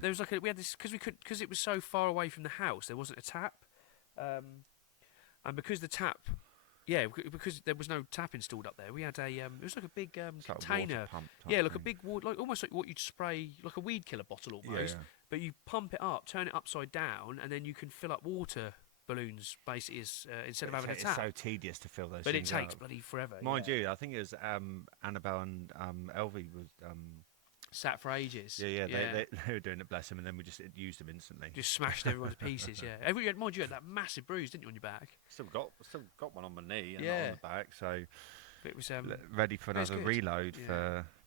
There was we had this because it was so far away from the house. There wasn't a tap, and because the tap, because there was no tap installed up there. We had it was like a big container. Like a big like almost like what you'd spray, like a weed killer bottle almost. Yeah. But you pump it up, turn it upside down, and then you can fill up water balloons basically instead of having a tap. It's so tedious to fill those. But it things takes up. bloody forever. Mind you, I think it was Annabelle and Elvie was sat for ages. Yeah. They were doing it, bless them, and then we just used them instantly. Just smashed everyone to pieces. Yeah. Mind you, had that massive bruise, didn't you, on your back? Still got one on my knee and yeah. on the back, so it was ready for another reload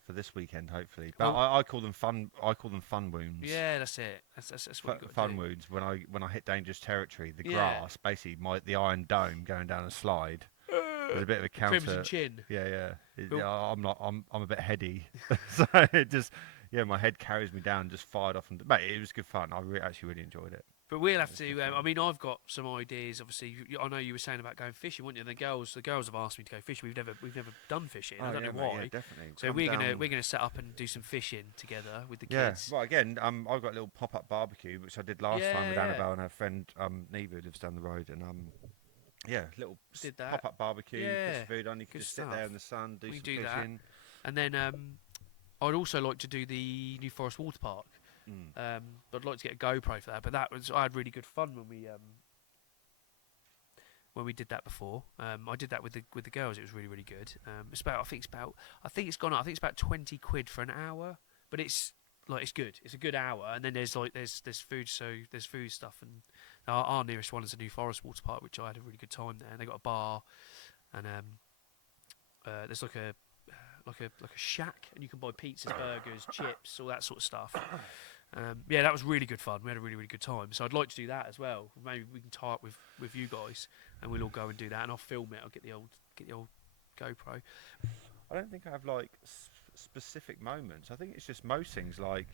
for this weekend, hopefully. But I call them fun. I call them fun wounds. Yeah, that's it. That's what you got fun wounds. When I hit dangerous territory, the grass, basically the Iron Dome going down a slide. There's a bit of a counter. Crimson chin. Yeah. I'm a bit heady, so it just my head carries me down. Just fired off, but it was good fun. I actually really enjoyed it. But we'll have to. I mean, I've got some ideas. Obviously, I know you were saying about going fishing, weren't you? And the girls have asked me to go fishing. We've never done fishing. I don't know why. Yeah, definitely. So we're gonna set up and do some fishing together with the kids. Well, again, I've got a little pop-up barbecue which I did last time with Annabelle and her friend Neva, who lives down the road, and little pop-up barbecue. Put some food on. You can just sit there in the sun, do some fishing. That. And then I'd also like to do the New Forest Water Park. But I'd like to get a GoPro for that. But I had really good fun when we did that before. I did that with the girls. It was really, really good. I think it's gone up. I think it's about £20 for an hour. But it's good. It's a good hour. And then there's food. So there's food stuff. And our nearest one is the New Forest Water Park, which I had a really good time there. And they got a bar, and there's like a shack, and you can buy pizzas, burgers, chips, all that sort of stuff. That was really good fun. We had a really, really good time. So I'd like to do that as well. Maybe we can tie up with you guys, and we'll all go and do that. And I'll film it. I'll get the old GoPro. I don't think I have like specific moments. I think it's just most things. Like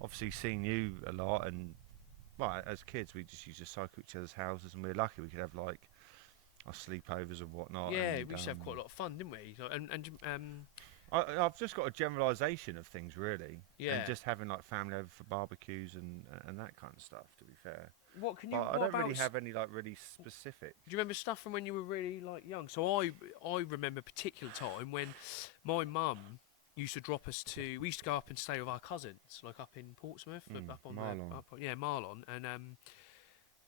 obviously seeing you a lot, and as kids we just used to cycle each other's houses, and we were lucky we could have like our sleepovers and whatnot. Yeah, and, we used to have quite a lot of fun, didn't we? I've just got a generalisation of things, really. Yeah. And just having like family over for barbecues and that kind of stuff. To be fair. I don't really have any like really specific. Do you remember stuff from when you were really like young? So I remember a particular time when my mum used to drop us to. We used to go up and stay with our cousins, like up in Portsmouth, up on Marlon. Marlon, and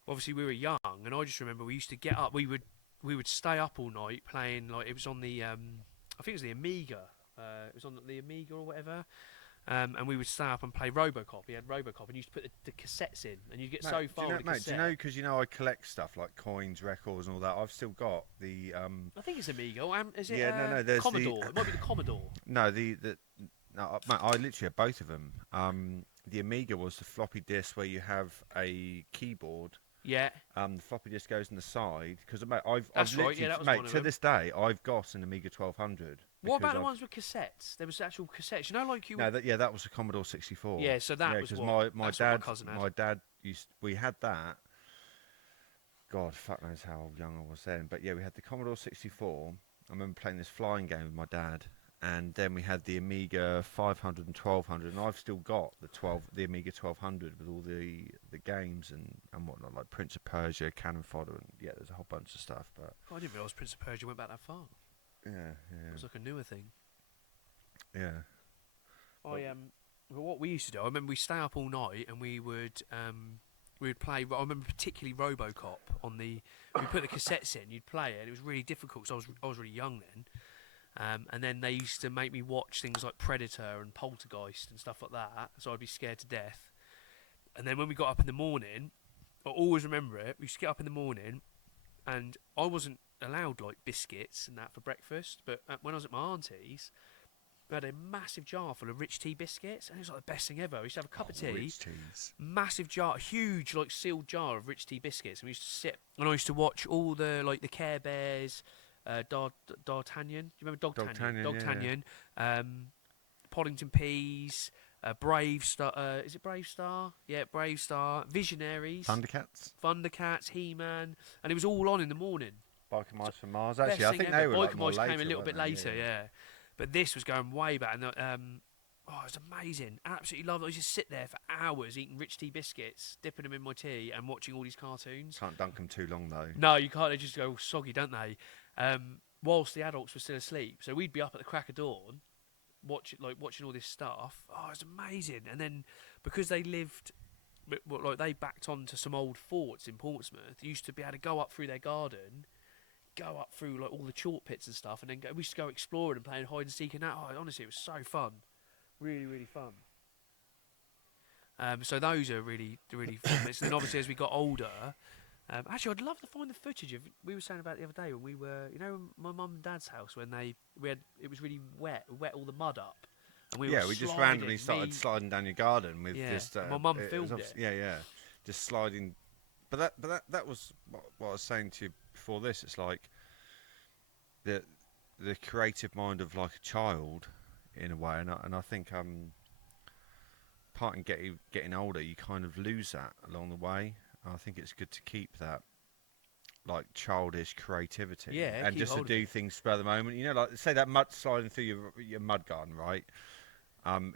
obviously we were young, and I just remember we used to get up. We would stay up all night playing. Like it was on the I think it was the Amiga. It was on the Amiga or whatever. And we would stay up and play Robocop. He had Robocop, and you used to put the cassettes in, and you'd get so far with the cassette. Do you know, because I collect stuff like coins, records, and all that. I've still got the. I think it's Amiga. Is it? No. There's Commodore. It might be the Commodore. No, no, mate, I literally have both of them. The Amiga was the floppy disk where you have a keyboard. Yeah. The floppy disk goes on the side because I've right. literally, Yeah, that was mate, one of to them. this day I've got an Amiga 1200. What about the ones with cassettes? There was actual cassettes. You know, like you. No, that was a Commodore 64. Yeah, so that was because what my dad dad we had that. God, fuck knows how young I was then. But yeah, we had the Commodore 64. I remember playing this flying game with my dad. And then we had the Amiga 500 and 1200, and I've still got the Amiga 1200 with all the games and whatnot, like Prince of Persia, Cannon Fodder, and yeah, there's a whole bunch of stuff. But I didn't realise Prince of Persia went back that far. yeah, It was like a newer thing. yeah. Well, what we used to do, I remember we stay up all night and we would play. I remember particularly RoboCop on the. We put the cassettes in, you'd play it. And it was really difficult because I was really young then. And then they used to make me watch things like Predator and Poltergeist and stuff like that, so I'd be scared to death. And then when we got up in the morning, I always remember it. We used to get up in the morning, and I wasn't allowed like biscuits and that for breakfast. But when I was at my auntie's, we had a massive jar full of Rich Tea biscuits, and it was like the best thing ever. We used to have a cup of tea, Rich Teas. massive jar, huge like sealed jar of Rich Tea biscuits, and we used to sit and I used to watch all the like the Care Bears. D'Artagnan. Do you remember Dogtagnan? Dogtagnan, Poddington Peas, Brave Star. Is it Brave Star? Yeah, Brave Star. Visionaries. Thundercats. He-Man, and it was all on in the morning. Biker Mice from Mars. Best Actually, I thing think ever. they were like Biker more Mice later, came a little bit weren't they? later, yeah. But this was going way back, and it was amazing. Absolutely loved it. I used to sit there for hours eating Rich Tea biscuits, dipping them in my tea, and watching all these cartoons. Can't dunk them too long though. No, you can't. They just go all soggy, don't they? Whilst the adults were still asleep, so we'd be up at the crack of dawn, watching all this stuff. Oh, it's amazing! And then because they lived, like they backed onto some old forts in Portsmouth, you used to be able to go up through their garden, go up through like all the chalk pits and stuff, and then we used to go exploring and playing hide and seek and that. Oh, honestly, it was so fun, really, really fun. So those are really, really fun. And then obviously as we got older. Actually, I'd love to find the footage of. We were saying about it the other day when we were, my mum and dad's house when it was really wet, all the mud up, and we just randomly started sliding down your garden with just. My mum filmed it. Yeah, just sliding. But that was what I was saying to you before this. It's like the creative mind of like a child, in a way, and I think part in getting older, you kind of lose that along the way. I think it's good to keep that like childish creativity, and just to do things spur of the moment. Like say that mud sliding through your mud garden, right?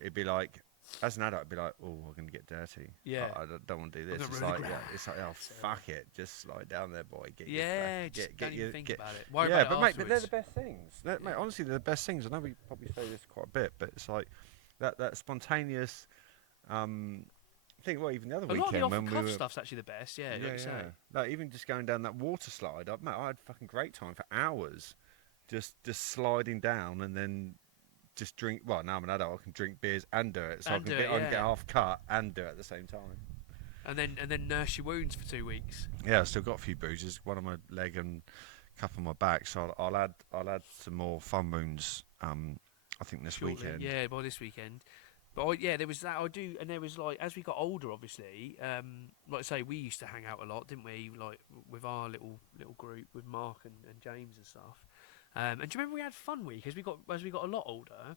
It'd be like, as an adult, it'd be like, oh, I'm gonna get dirty. Yeah, I don't want to do this. It's like, oh, fuck it, just slide down there, boy. Don't even think about it. But they're the best things. Mate, honestly, they're the best things. I know we probably say this quite a bit, but it's like that spontaneous. I think even the other weekend when we were stuff's actually the best, yeah. Like even just going down that water slide, I had fucking great time for hours, just sliding down and then just drink. Well, now I'm an adult, I can drink beers and do it, so I can get half cut and do it at the same time. And then nurse your wounds for 2 weeks. Yeah, I've still got a few bruises, one on my leg and a couple on my back. So I'll add some more fun wounds. I think this weekend. Yeah, by this weekend. But there was that I do, and there was like as we got older, obviously, like I say, we used to hang out a lot, didn't we? Like with our little group with Mark and James and stuff. And do you remember we had Fun Week as we got a lot older?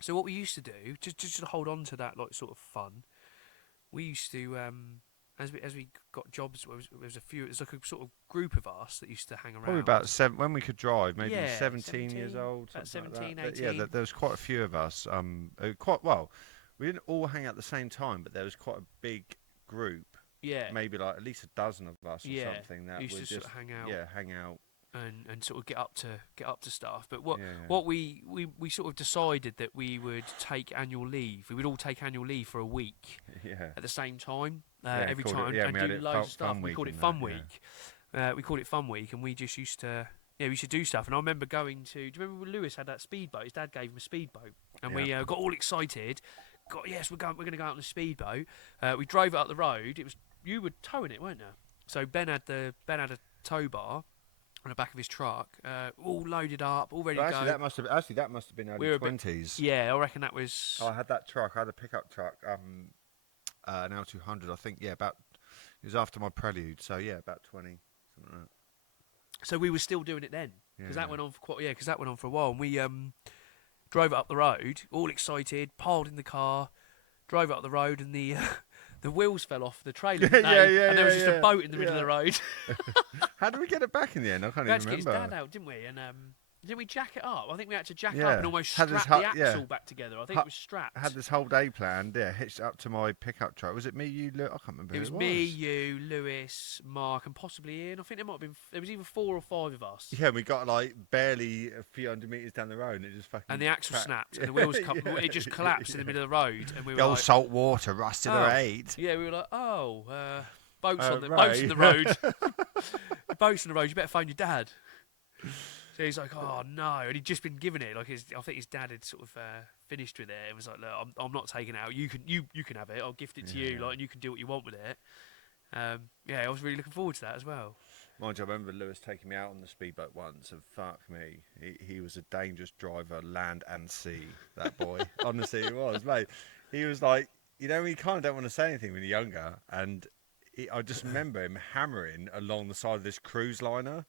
So what we used to do, just to hold on to that like sort of fun, we used to as we got jobs, there was like a sort of group of us that used to hang around. Probably about 7 when we could drive, maybe 17 years old. About 17, like 18. Yeah, there was quite a few of us. Quite well. We didn't all hang out at the same time, but there was quite a big group. Yeah. Maybe like at least a dozen of us or something that used to just sort of hang out. Yeah, hang out. And sort of get up to stuff. But what we sort of decided that we would take annual leave. We would all take annual leave for a week. Yeah. At the same time, every time, and do loads of stuff. We called it Fun Week. We called it Fun Week, and we just used to. Yeah, we should do stuff. And I remember going to. Do you remember when Lewis had that speedboat? His dad gave him a speedboat, and we got all excited. Yes, we're going to go out on a speedboat. We drove it up the road. You were towing it, weren't you? So Ben had a tow bar on the back of his truck, all loaded up, all ready to go. That must have been early 20s. Yeah, I reckon that was. I had that truck. I had a pickup truck, an L200. I think. Yeah, it was after my Prelude. So yeah, about 20, something like that. So we were still doing it then, because that went on for a while, and we drove it up the road, all excited, piled in the car, drove up the road, and the the wheels fell off the trailer, Yeah, didn't they? yeah, And there was yeah, just a yeah. boat in the middle of the Yeah. road. How did we get it back in the end? I can't We had even to get his remember. dad out, didn't we? And didn't we jack it up? I think we had to jack up Yeah. and almost Had this strap the hu- yeah. axle back together. I think Hu- it was strapped. I had this whole day planned. Yeah, hitched up to my pickup truck. Was it me, you, Luke? I can't remember. It who was it me, you, Lewis, Mark, and possibly Ian. I think there might have been. There was either 4 or 5 of us. Yeah, we got like barely a few hundred meters down the road, and it just fucking. And the axle cracked. snapped, and the wheels it just collapsed in the middle of the road, and we The were old like, salt water rusted Oh. her eight. yeah, we were like, oh, boats Oh, on the boats in the right. road, boats in the road. You better phone your dad. So he's like, oh no, and he'd just been given it. Like I think his dad had sort of finished with it. It was like, look, I'm not taking it out. You can have it. I'll gift it to you. Yeah. Like, and you can do what you want with it. Yeah, I was really looking forward to that as well. Mind you, I remember Lewis taking me out on the speedboat once, and fuck me, he was a dangerous driver, land and sea. That boy, honestly, he was, mate. He was like, you know, you kind of don't want to say anything when you're younger, and I just remember him hammering along the side of this cruise liner.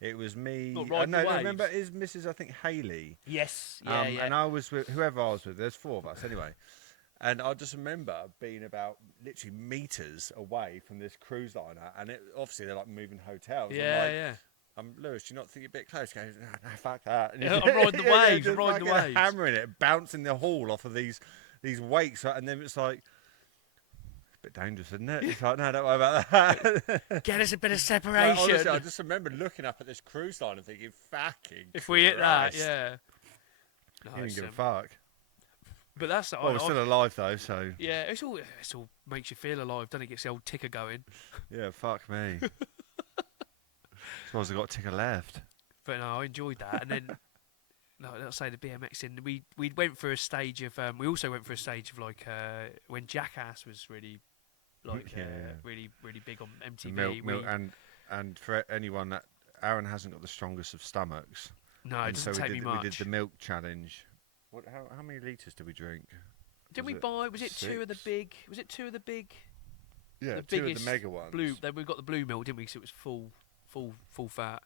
It was me. Not riding no, the no, waves? remember his Mrs. I think Haley. Yes, yeah, yeah. And I was with whoever I was with. There's 4 of us anyway. And I just remember being about literally meters away from this cruise liner, and obviously they're like moving hotels. yeah, I'm like, yeah. Lewis, do you not think you're a bit close? He goes, no, fuck that. And Yeah, I'm riding the yeah, waves, I'm just riding the fucking waves. hammering it, bouncing the hall off of these wakes, and then it's like, a bit dangerous, isn't it? It's like, no, don't worry about that. Get us a bit of Like, separation. honestly, I just remember looking up at this cruise line and thinking, fucking if we hit that, Christ. yeah. He No, didn't it's, give a fuck. but that's Well, we're still alive though, so yeah. It's all makes you feel alive, doesn't it? Gets the old ticker going. yeah, fuck me. Suppose I got a ticker left. But no, I enjoyed that. And then, no, let's say the BMX in. We went for a stage of. We also went for a stage of like when Jackass was really, like Yeah. really big on MTV. Milk, and for anyone that Aaron hasn't got the strongest of stomachs. No, it And doesn't so take me much. we did the milk challenge. How many litres did we drink? Did was we it buy? Was it 2 of the 6? big? Was it 2 of the big? Yeah, the 2 of biggest the mega ones. Blue. Then we got the blue milk, didn't we? So it was full fat.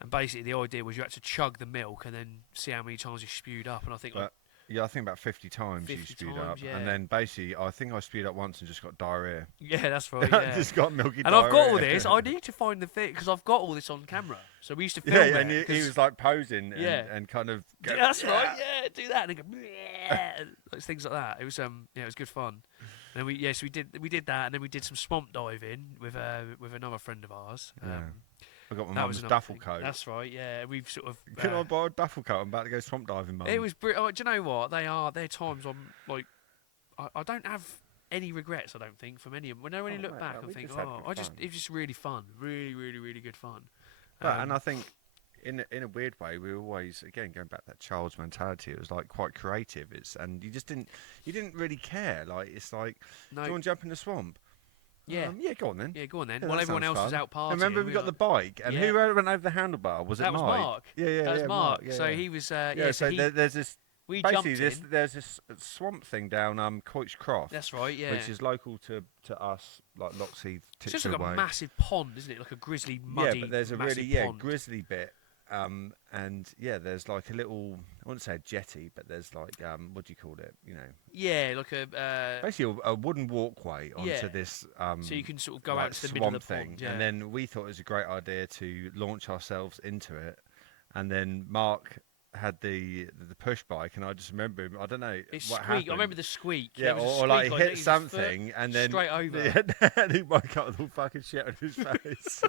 And basically, the idea was you had to chug the milk and then see how many times you spewed up. And I think like, Yeah, I think about 50 times you 50 spewed times, up. yeah. And then basically, I think I spewed up once and just got diarrhea. yeah, that's right. I Yeah. just got milky And diarrhea. I've got all this. I need to find the thing because I've got all this on camera. So we used to film Yeah, it. and he 'cause- was like posing and, Yeah. and kind of. Yeah, that's right. Yeah, do that and then go, "Bleh," like things like that. It was yeah, it was good fun. And then we we did that, and then we did some swamp diving with another friend of ours. Yeah. I got my that was mum's another duffel thing. coat. That's right. Yeah, we've sort of. Can I borrow a duffel coat? I'm about to go swamp diving, mum. It was. Do you know what they are? They're times I'm like, I don't have any regrets. I don't think from any of them. When I really Oh, look mate, back no, and we think, just had oh, good it was just really fun. Really good fun. But, and I think, in a weird way, we were always, again, going back to that child's mentality. It was like quite creative. And you didn't really care. Like it's like, do you no, want to jump in the swamp? yeah, Yeah, go on then. yeah. Go on then. Yeah, While that everyone sounds else was fun. out partying, And remember, we got were the like- bike, and Yeah. who went over the handlebar? Was it that was Mike? Mark. Yeah, That was Mark. Yeah, So yeah. he was. Yeah, So he, there's this we jumped basically in. there's this swamp thing down Coich Croft, That's right. Yeah. which is local to us, like Loxheath, It's just like Titchfield a Way. massive pond, isn't it? Like a grizzly, muddy, Yeah, but there's a massive really pond. grizzly bit, and yeah, there's like a little, I wouldn't say a jetty, but there's like what do you call it? You know, Yeah, like a. basically a wooden walkway onto yeah. this So you can sort of go like out to the middle swamp of the thing, pond. Yeah. and then we thought it was a great idea to launch ourselves into it, and then Mark had the push bike, and I just remember him. I don't know it what squeaked. happened. I remember the squeak. Yeah, There was a or like squeak, he I hit think, his foot something, and then straight over. Yeah, and he woke up with all fucking shit on his face.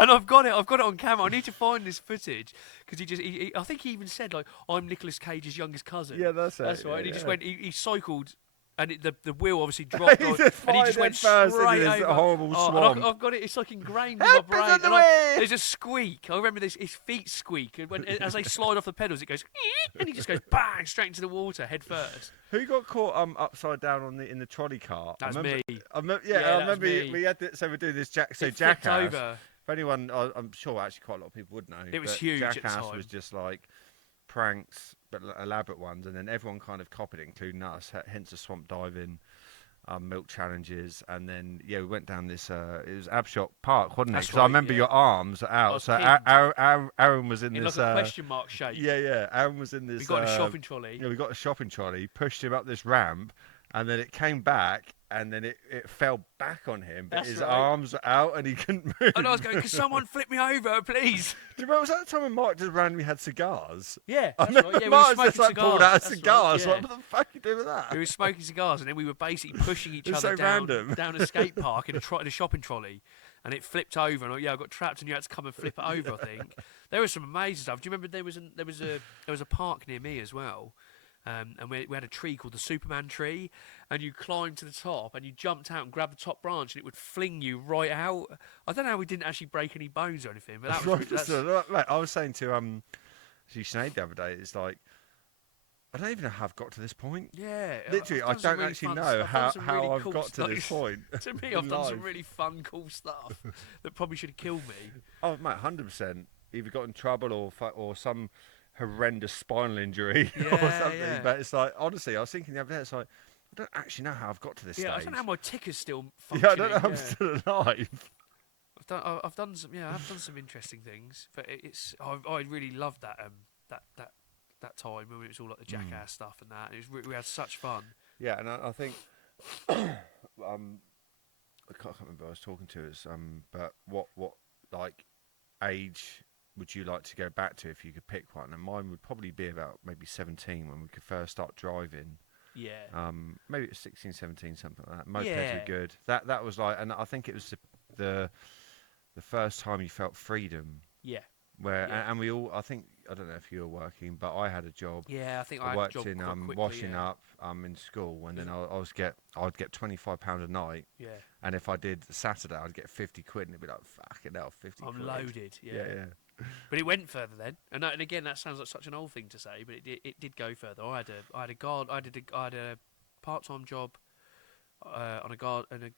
And I've got it on camera. I need to find this footage because I think he even said like, "I'm Nicolas Cage's youngest cousin." Yeah, that's it. That's right. yeah, And he just yeah. went. He cycled. And the wheel obviously dropped, He on, just and he fired just went head first straight into this over. horrible And swamp. I've got it. It's like ingrained in Help my us brain. on the And way! there's a squeak. I remember this. His feet squeak, and when as they slide off the pedals, it goes, and he just goes bang straight into the water head first. Who got caught upside down in the trolley car? That's I remember, me. I remember, Yeah, I that was remember me. we had so we're doing this It flipped Jackass. over. For anyone, I'm sure actually quite a lot of people would know. It was but huge at the Jackass time. was just like pranks, but elaborate ones, and then everyone kind of copied it, including us. Hence the swamp diving, milk challenges, and then we went down this. It was Abshot Park, wasn't it? That's Because I right, remember yeah. your arms are I out. was So pinned. Aaron was in In this. like a question mark shape. Yeah, Aaron was in this. We got a shopping trolley. Yeah, we got a shopping trolley, pushed him up this ramp, and then it came back, and then it fell back on him, but That's his right. arms were out, and he couldn't move. And I was going, "Can someone flip me over, please?" Do you remember, was that the time when Mark just randomly had cigars? Yeah, I that's remember right. Yeah, we were Mark's smoking just like cigars. pulled out a That's cigar. right, yeah. Like, what the fuck are you doing with that? We were smoking cigars, and then we were basically pushing each It's other so down random. down a skate park in a shopping trolley, and it flipped over. And I got trapped, and you had to come and flip it over. I think there was some amazing stuff. Do you remember there was a park near me as well, and we had a tree called the Superman tree, and you climbed to the top, and you jumped out and grabbed the top branch, and it would fling you right out. I don't know how we didn't actually break any bones or anything, but that was Like, I was saying to Sinead the other day, it's like, I don't even know how I've got to this point. yeah. Literally, I've I done some don't really actually fun know stuff. I've done how some really I've cool got to stuff. this point. To me, in I've done some life. really fun, cool stuff that probably should have killed me. Oh, mate, 100%. Either got in trouble or some horrendous spinal injury or Yeah, something. yeah. But it's like, honestly, I was thinking the other day, it's like, I don't actually know how I've got to this Yeah, I stage. don't know how my ticker's still Yeah, I functioning. don't know how I'm still alive. I've done some. Yeah, I've done some interesting things, but I really loved that that time when it was all like the Jackass stuff and that. We had such fun. Yeah, and I think I can't remember who I was talking to us, but what like age would you like to go back to if you could pick one? And mine would probably be about maybe 17 when we could first start driving. Yeah. Maybe it was 16, 17, something like that. Mopeds Yeah. were good. That was like, and I think it was the first time you felt freedom. Yeah. Where Yeah. and we all, I think, I don't know if you were working, but I had a job. Yeah, I think I I had a worked job in quite quickly, washing yeah. up in school, and then I'd get £25 a night, Yeah. and if I did Saturday, I'd get 50 quid, and it'd be like, fucking hell, 50 I'm quid. loaded. Yeah. Yeah. But it went further then, and again that sounds like such an old thing to say, but it did go further. I had a part-time job in a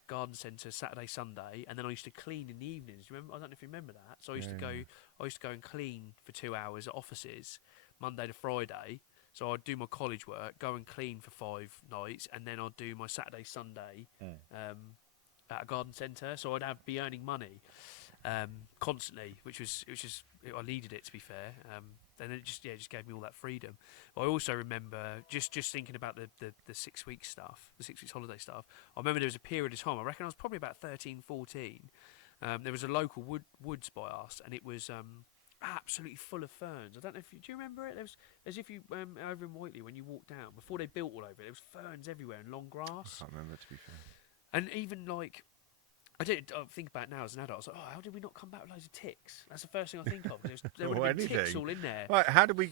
garden centre Saturday, Sunday, and then I used to clean in the evenings. Remember? I don't know if you remember that. So I used to go and clean for 2 hours at offices Monday to Friday. So I'd do my college work, go and clean for 5 nights, and then I'd do my Saturday, Sunday at a garden centre. So I'd be earning money constantly, which was I needed it, to be fair. And it just gave me all that freedom. But I also remember just thinking about the 6 week stuff, the 6 weeks holiday stuff. I remember there was a period of time, I reckon I was probably about 13, 14. There was a local woods by us, and it was absolutely full of ferns. I don't know if do you remember it? There was, as if you over in Whiteley when you walked down before they built all over it, there was ferns everywhere and long grass. I can't remember, to be fair. And even like, I think about it now as an adult. I was like, oh, how did we not come back with loads of ticks? That's the first thing I think of. There would Or have been ticks anything. all in there. Right, how did we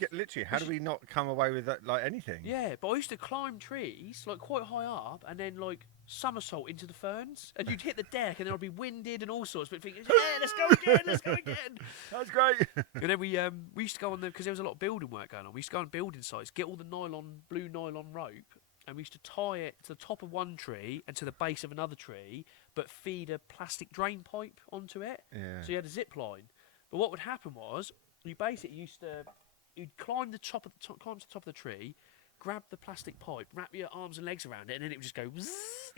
not come away with that, like, anything? Yeah, but I used to climb trees like quite high up and then like somersault into the ferns, and you'd hit the deck and then I'd be winded and all sorts. But thinking, yeah, let's go again. That's great. And then we used to go on because there was a lot of building work going on. We used to go on building sites, get all the blue nylon rope, and we used to tie it to the top of one tree and to the base of another tree, but feed a plastic drain pipe onto it. Yeah. So you had a zip line. But what would happen was you basically you'd climb to the top of the tree, grab the plastic pipe, wrap your arms and legs around it, and then it would just go zzz,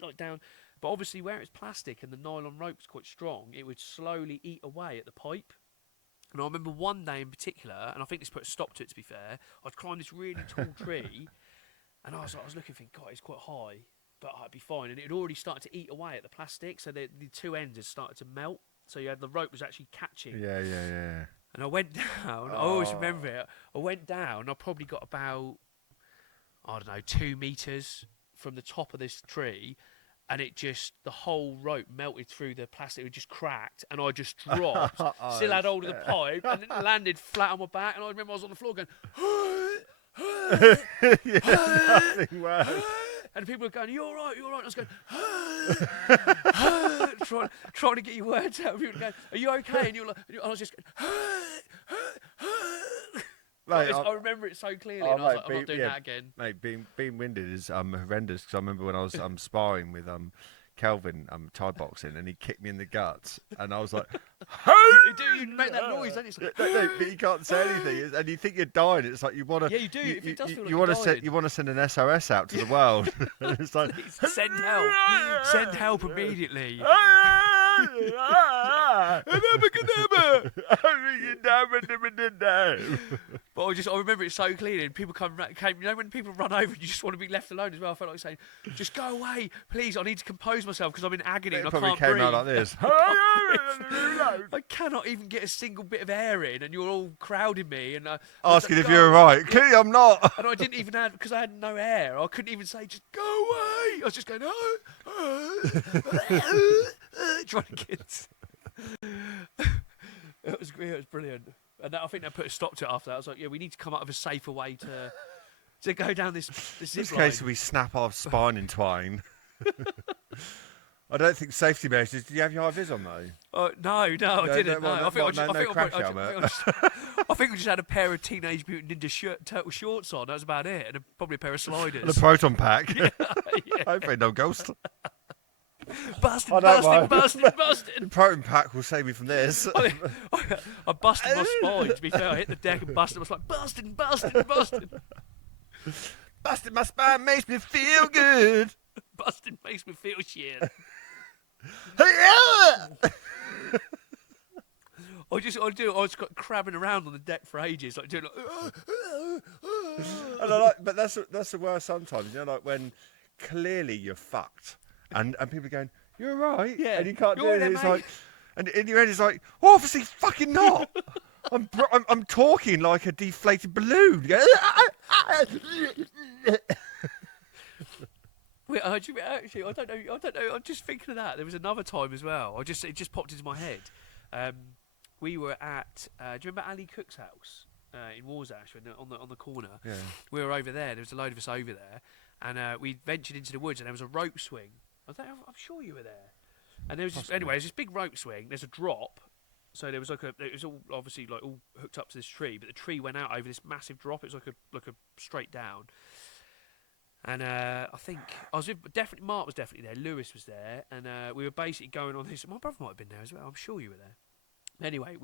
like down. But obviously, where it's plastic and the nylon rope was quite strong, it would slowly eat away at the pipe. And I remember one day in particular, and I think this put a stop to it, to be fair, I'd climb this really tall tree, and I was looking, thinking, God, it's quite high, but I'd be fine. And it had already started to eat away at the plastic, so the two ends had started to melt. So you had the rope was actually catching. Yeah. And I went down. I always remember it. I went down. I probably got about, I don't know, 2 meters from the top of this tree, and the whole rope melted through the plastic. It just cracked, and I just dropped. Still had hold of the pipe, and it landed flat on my back. And I remember I was on the floor going, Nothing worse. and people were going, "You're right, you're right." And I was going, trying to get your words out. People were going, "Are you okay?" And you're like, I was just going, Mate, I remember it so clearly, oh, and I was mate, like, I'm not doing that again. Mate, being winded is horrendous, because I remember when I was sparring with Kelvin Thai boxing, and he kicked me in the guts, and I was like, You make that noise, don't you? It's like, no, but you can't say anything, and you think you're dying. It's like you want to. Yeah, you do. If it does feel like you you're want to dying. you want to send an SOS out to the world. And it's like Send help immediately. But I remember it so clearly, and people came. You know, when people run over, you just want to be left alone as well. I felt like saying, "Just go away, please. I need to compose myself because I'm in agony and I probably can't came breathe." out like this. I cannot even get a single bit of air in, and you're all crowding me and Asking if go. you're alright. Clearly, I'm not. And I didn't even have, because I had no air. I couldn't even say, "Just go away." I was just going, trying to get. It was brilliant, and I think they put a stop to it after that. I was like, "Yeah, we need to come up with a safer way to go down this In zip this line." case, we snap our spine in twine. I don't think safety measures. Did you have your high vis on though? No, I didn't. well, No, I think no crash helmet. I think we just had a pair of Teenage Mutant Ninja Turtle shorts on. That was about it, and probably a pair of sliders. And a proton pack. Yeah. Hopefully, no ghost. Busted. The proton pack will save me from this. I busted my spine, to be fair. I hit the deck and busted. I was like, busting. Busting my spine makes me feel good. Busting makes me feel shit. I just got crabbing around on the deck for ages, like doing like. But that's the worst sometimes. You know, like when clearly you're fucked, and people are going, "You're all right," Yeah, and you can't do you're it. all right, It's mate. like, and in your head it's like, "Oh, obviously fucking not." I'm talking like a deflated balloon. You go, Wait, actually, I don't know. I'm just thinking of that. There was another time as well. It just popped into my head. We were at. Do you remember Ali Cook's house in Warsash on the corner? Yeah. We were over there. There was a load of us over there, and we ventured into the woods, and there was a rope swing. I'm sure you were there. And there was there's this big rope swing. There's a drop. So there was it was all obviously like all hooked up to this tree, but the tree went out over this massive drop. It was like a straight down. And I think Mark was definitely there. Lewis was there, and we were basically going on this. My brother might have been there as well. I'm sure you were there. Anyway,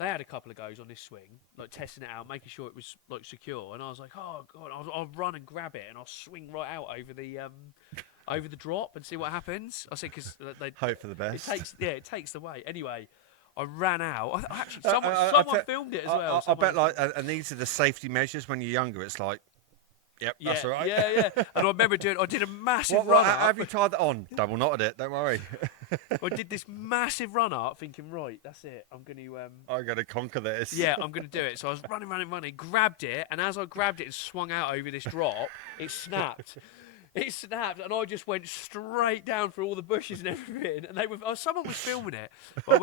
They had a couple of goes on this swing, like testing it out, making sure it was like secure. And I was like, oh god, I'll run and grab it, and I'll swing right out over the drop and see what happens. I said because they hope for the best. It takes the weight. Anyway, I ran out. Actually, someone filmed it as well. I bet and these are the safety measures when you're younger. It's like. Yep, that's all right. Yeah. And I remember I did a massive run up. Have you tied that on? Double knotted it, don't worry. I did this massive run up thinking, right, that's it. I'm going to conquer this. Yeah, I'm going to do it. So I was running, grabbed it, and as I grabbed it and swung out over this drop, it snapped. It snapped, and I just went straight down through all the bushes and everything. And someone was filming it. But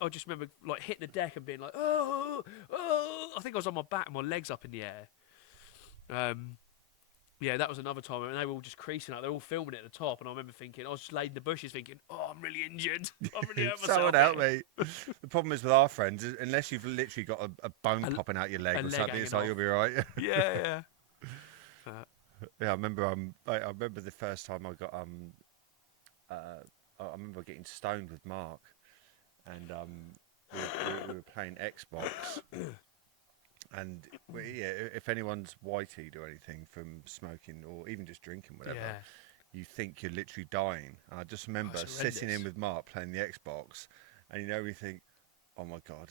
I just remember like hitting the deck and being like, oh. I think I was on my back and my legs up in the air. Yeah, that was another time, and they were all just creasing out. They're all filming it at the top, and I remember thinking, I was just laid in the bushes thinking, oh, I'm really injured. I'm really hurt myself. Someone help me. The problem is with our friends, unless you've literally got a bone popping out your leg or something, it's like you'll be right. Yeah. Yeah, I remember. I remember the first time I got. I remember getting stoned with Mark, and we were playing Xbox. And if anyone's whiteyed or anything from smoking or even just drinking, whatever, you think you're literally dying. And I just remember sitting in with Mark playing the Xbox, and you think, oh my god,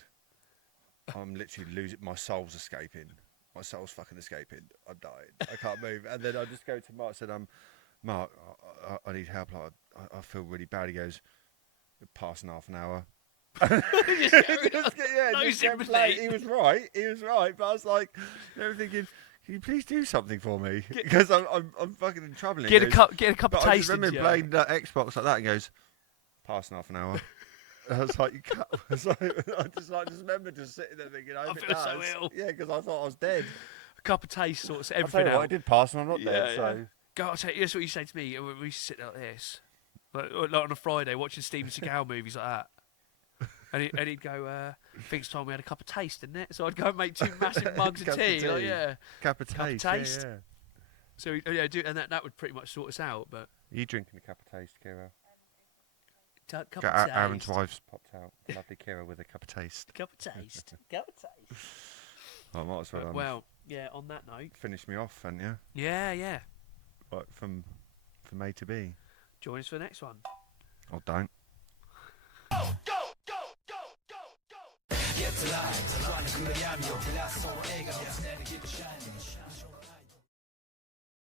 I'm literally losing. My soul's escaping. My soul's fucking escaping. I'm dying. I can't move. And then I just go to Mark and said, Mark, I need help. Like, I feel really bad. He goes, passing half an hour. No sympathy. He was right. But I was like, thinking, can you please do something for me? Because I'm fucking in trouble. Get a cup of taste. I just remember playing that Xbox like that and goes, passing half an hour. I was like, you can't. I just remember just sitting there thinking, I feel so ill. Yeah, because I thought I was dead. A cup of taste sorts I'll everything out. I did pass and I'm not dead. So. God, I'll tell you, that's what you say to me. We used to sit like this, like on a Friday watching Steven Seagal movies like that. And he'd go, I think it's time we had a cup of taste, didn't it? So I'd go and make 2 massive mugs of tea. Like, yeah. Cup of taste. Yeah. So, and that would pretty much sort us out. But are you drinking a cup of taste, Kira? Cup of taste. Aaron's wife's popped out. Lovely Kira with a cup of taste. Cup of taste. Cup of taste. I might as well. Well, yeah, on that note. Finish me off, haven't you? Yeah. Right, from A to B. Join us for the next one. Or don't. Go! to light. 不安な暗闇を照らすその笑顔常に keep shining